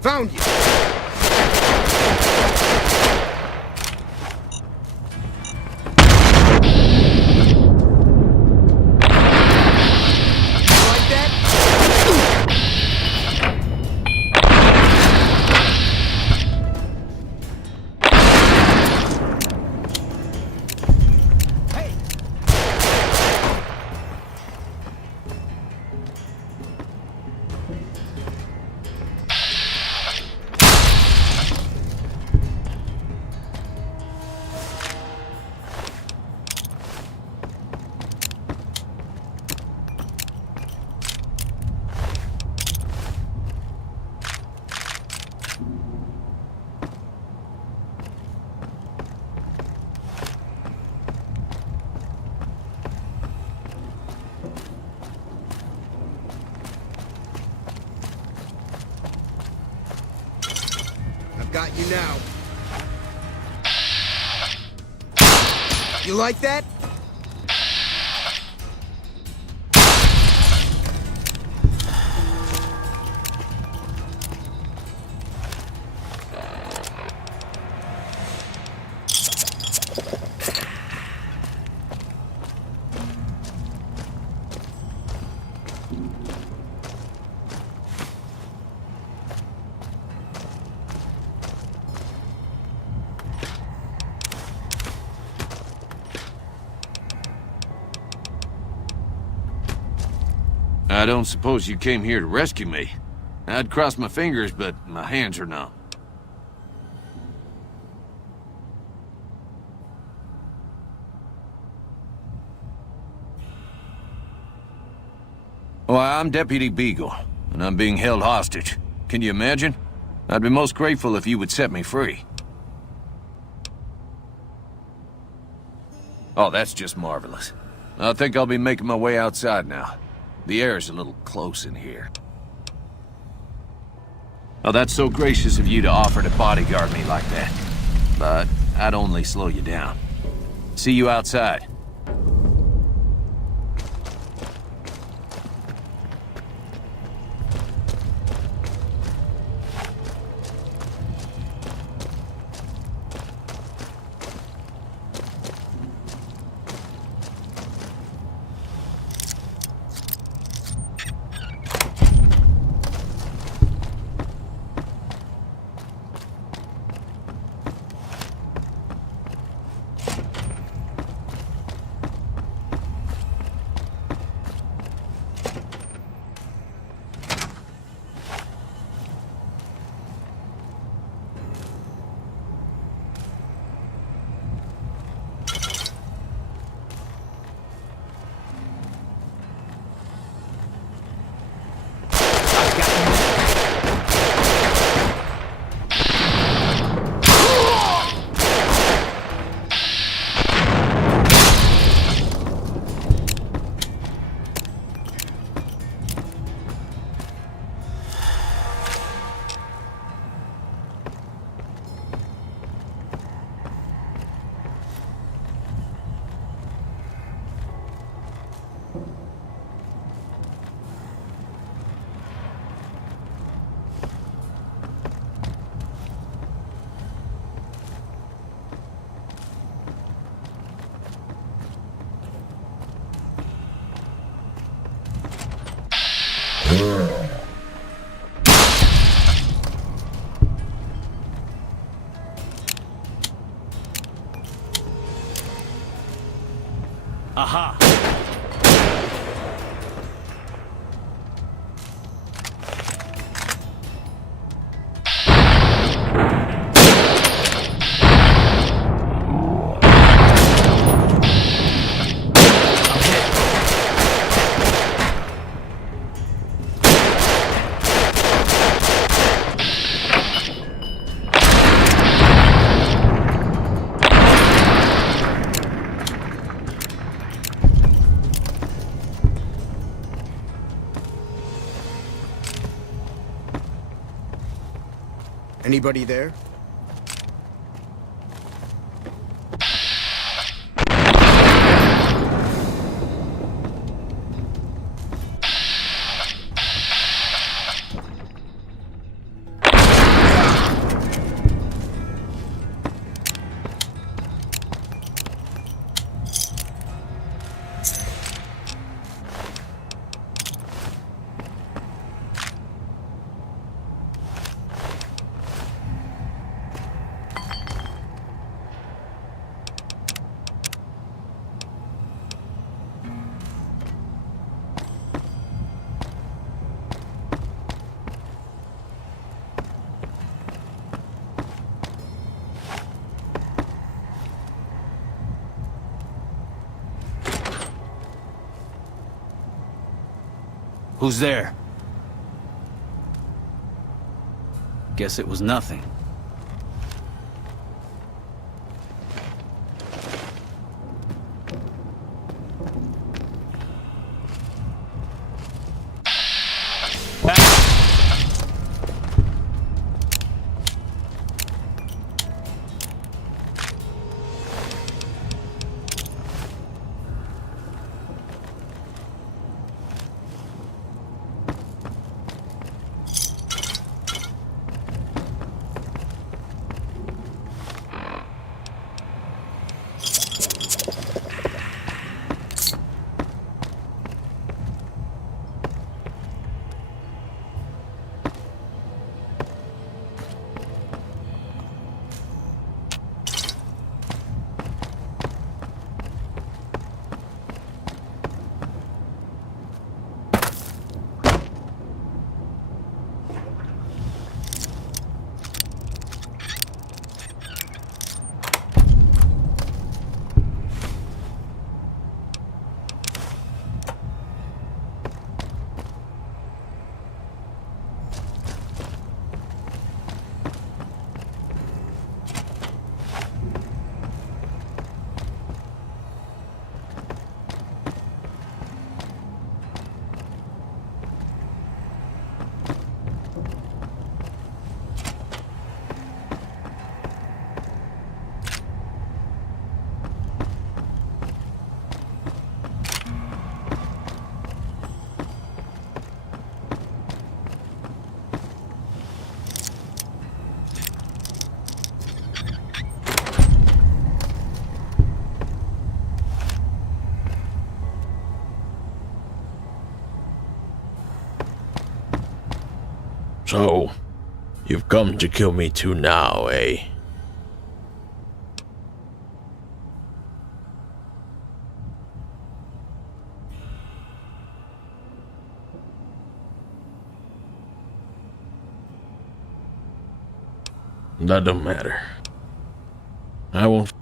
Found you! Got you now. You like that? I don't suppose you came here to rescue me. I'd cross my fingers, but my hands are numb. Why, I'm Deputy Beagle, and I'm being held hostage. Can you imagine? I'd be most grateful if you would set me free. Oh, that's just marvelous. I think I'll be making my way outside now. The air is a little close in here. Oh, that's so gracious of you to offer to bodyguard me like that. But I'd only slow you down. See you outside. Aha! Anybody there? Who's there? Guess it was nothing. So, you've come to kill me too now, eh? That don't matter. I won't.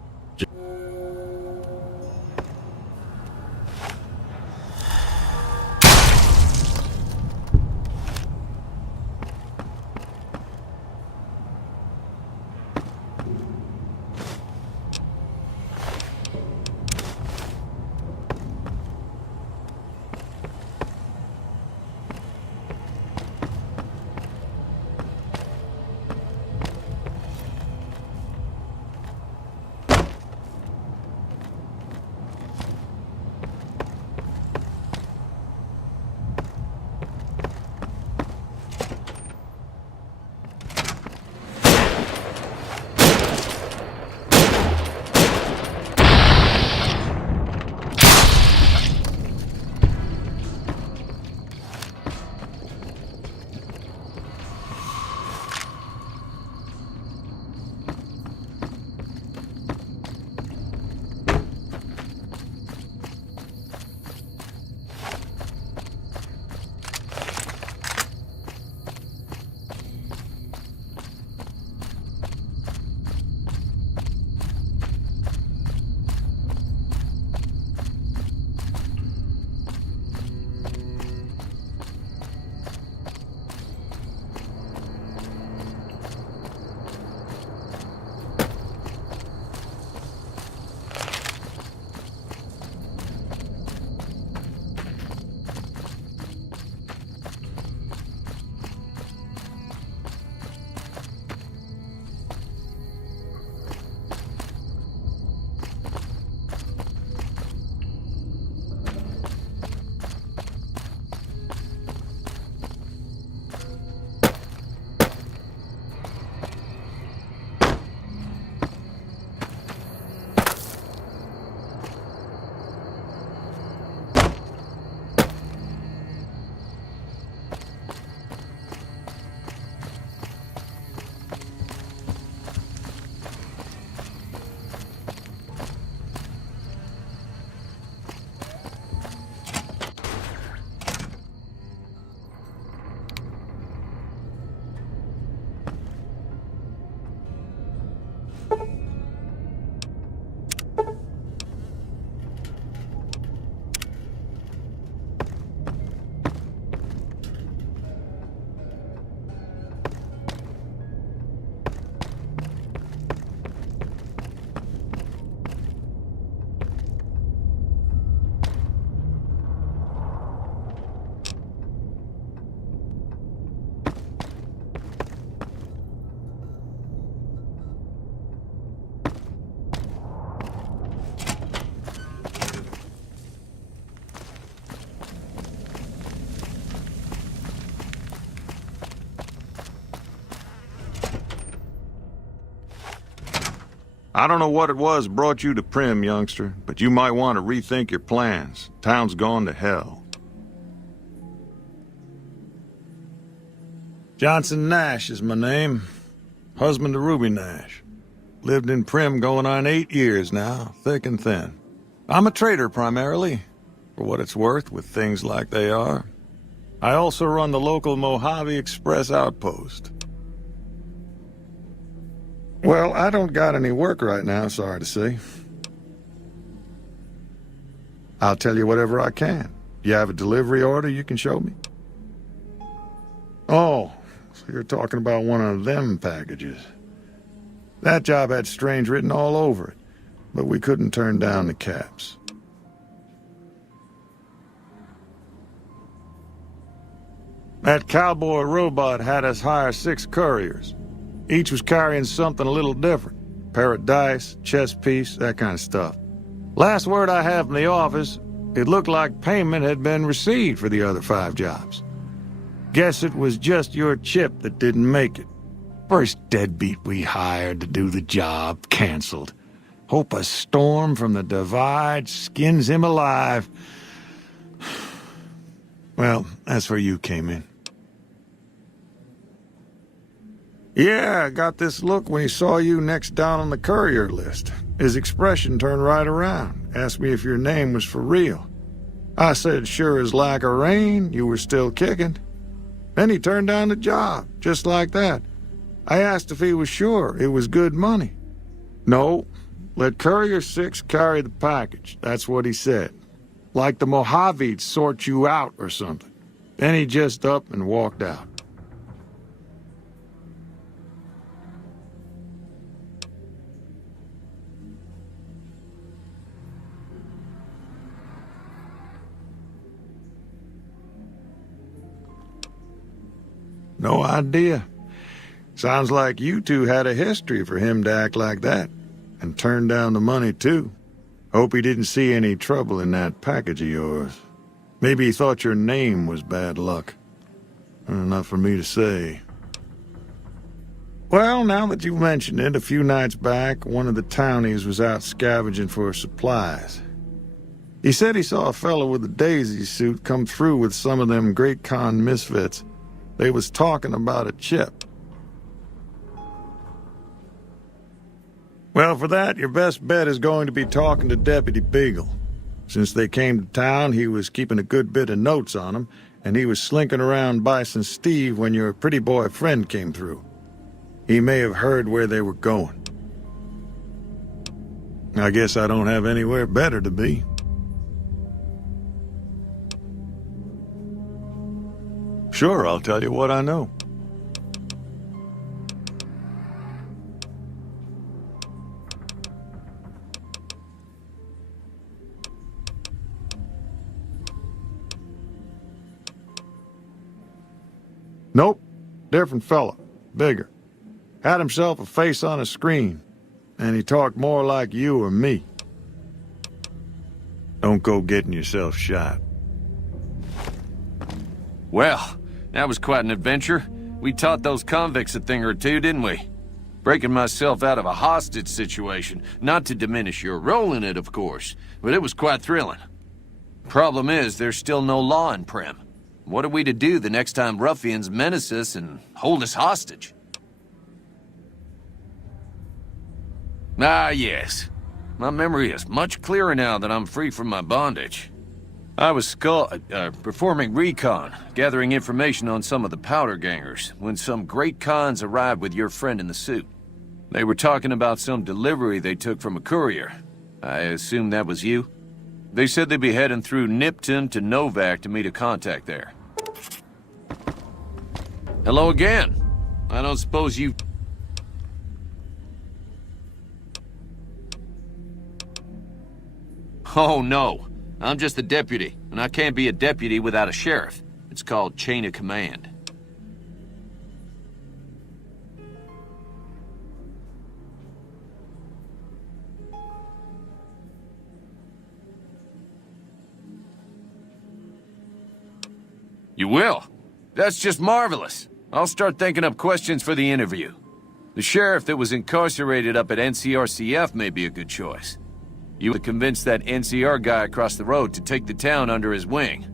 I don't know what it was brought you to Primm, youngster, but you might want to rethink your plans. Town's gone to hell. Johnson Nash is my name. Husband to Ruby Nash. Lived in Primm going on 8 years now, thick and thin. I'm a trader primarily, for what it's worth with things like they are. I also run the local Mojave Express outpost. Well, I don't got any work right now, sorry to say. I'll tell you whatever I can. You have a delivery order you can show me? Oh, so you're talking about one of them packages. That job had Strange written all over it, but we couldn't turn down the caps. That cowboy robot had us hire 6 couriers. Each was carrying something a little different. Pair of dice, chess piece, that kind of stuff. Last word I have from the office, it looked like payment had been received for the other 5 jobs. Guess it was just your chip that didn't make it. First deadbeat we hired to do the job canceled. Hope a storm from the Divide skins him alive. Well, that's where you came in. Yeah, I got this look when he saw you next down on the courier list. His expression turned right around, asked me if your name was for real. I said sure as like a rain, you were still kicking. Then he turned down the job, just like that. I asked if he was sure it was good money. No, let Courier 6 carry the package, that's what he said. Like the Mojave'd sort you out or something. Then he just up and walked out. No idea. Sounds like you two had a history for him to act like that. And turn down the money, too. Hope he didn't see any trouble in that package of yours. Maybe he thought your name was bad luck. Not for me to say. Well, now that you've mentioned it, a few nights back, one of the townies was out scavenging for supplies. He said he saw a fellow with a daisy suit come through with some of them Great Khan misfits. They was talking about a chip. Well, for that, your best bet is going to be talking to Deputy Beagle. Since they came to town, he was keeping a good bit of notes on them, and he was slinking around Bison Steve when your pretty boy friend came through. He may have heard where they were going. I guess I don't have anywhere better to be. Sure, I'll tell you what I know. Nope, different fella, bigger. Had himself a face on a screen, and he talked more like you or me. Don't go getting yourself shot. Well, that was quite an adventure. We taught those convicts a thing or two, didn't we? Breaking myself out of a hostage situation, not to diminish your role in it, of course, but it was quite thrilling. Problem is, there's still no law in Primm. What are we to do the next time ruffians menace us and hold us hostage? Ah, yes. My memory is much clearer now that I'm free from my bondage. I was performing recon, gathering information on some of the powder gangers, when some Great Khans arrived with your friend in the suit. They were talking about some delivery they took from a courier. I assume that was you? They said they'd be heading through Nipton to Novak to meet a contact there. Hello again. I don't suppose you... Oh, no. I'm just a deputy, and I can't be a deputy without a sheriff. It's called chain of command. You will? That's just marvelous. I'll start thinking up questions for the interview. The sheriff that was incarcerated up at NCRCF may be a good choice. You would convince that NCR guy across the road to take the town under his wing.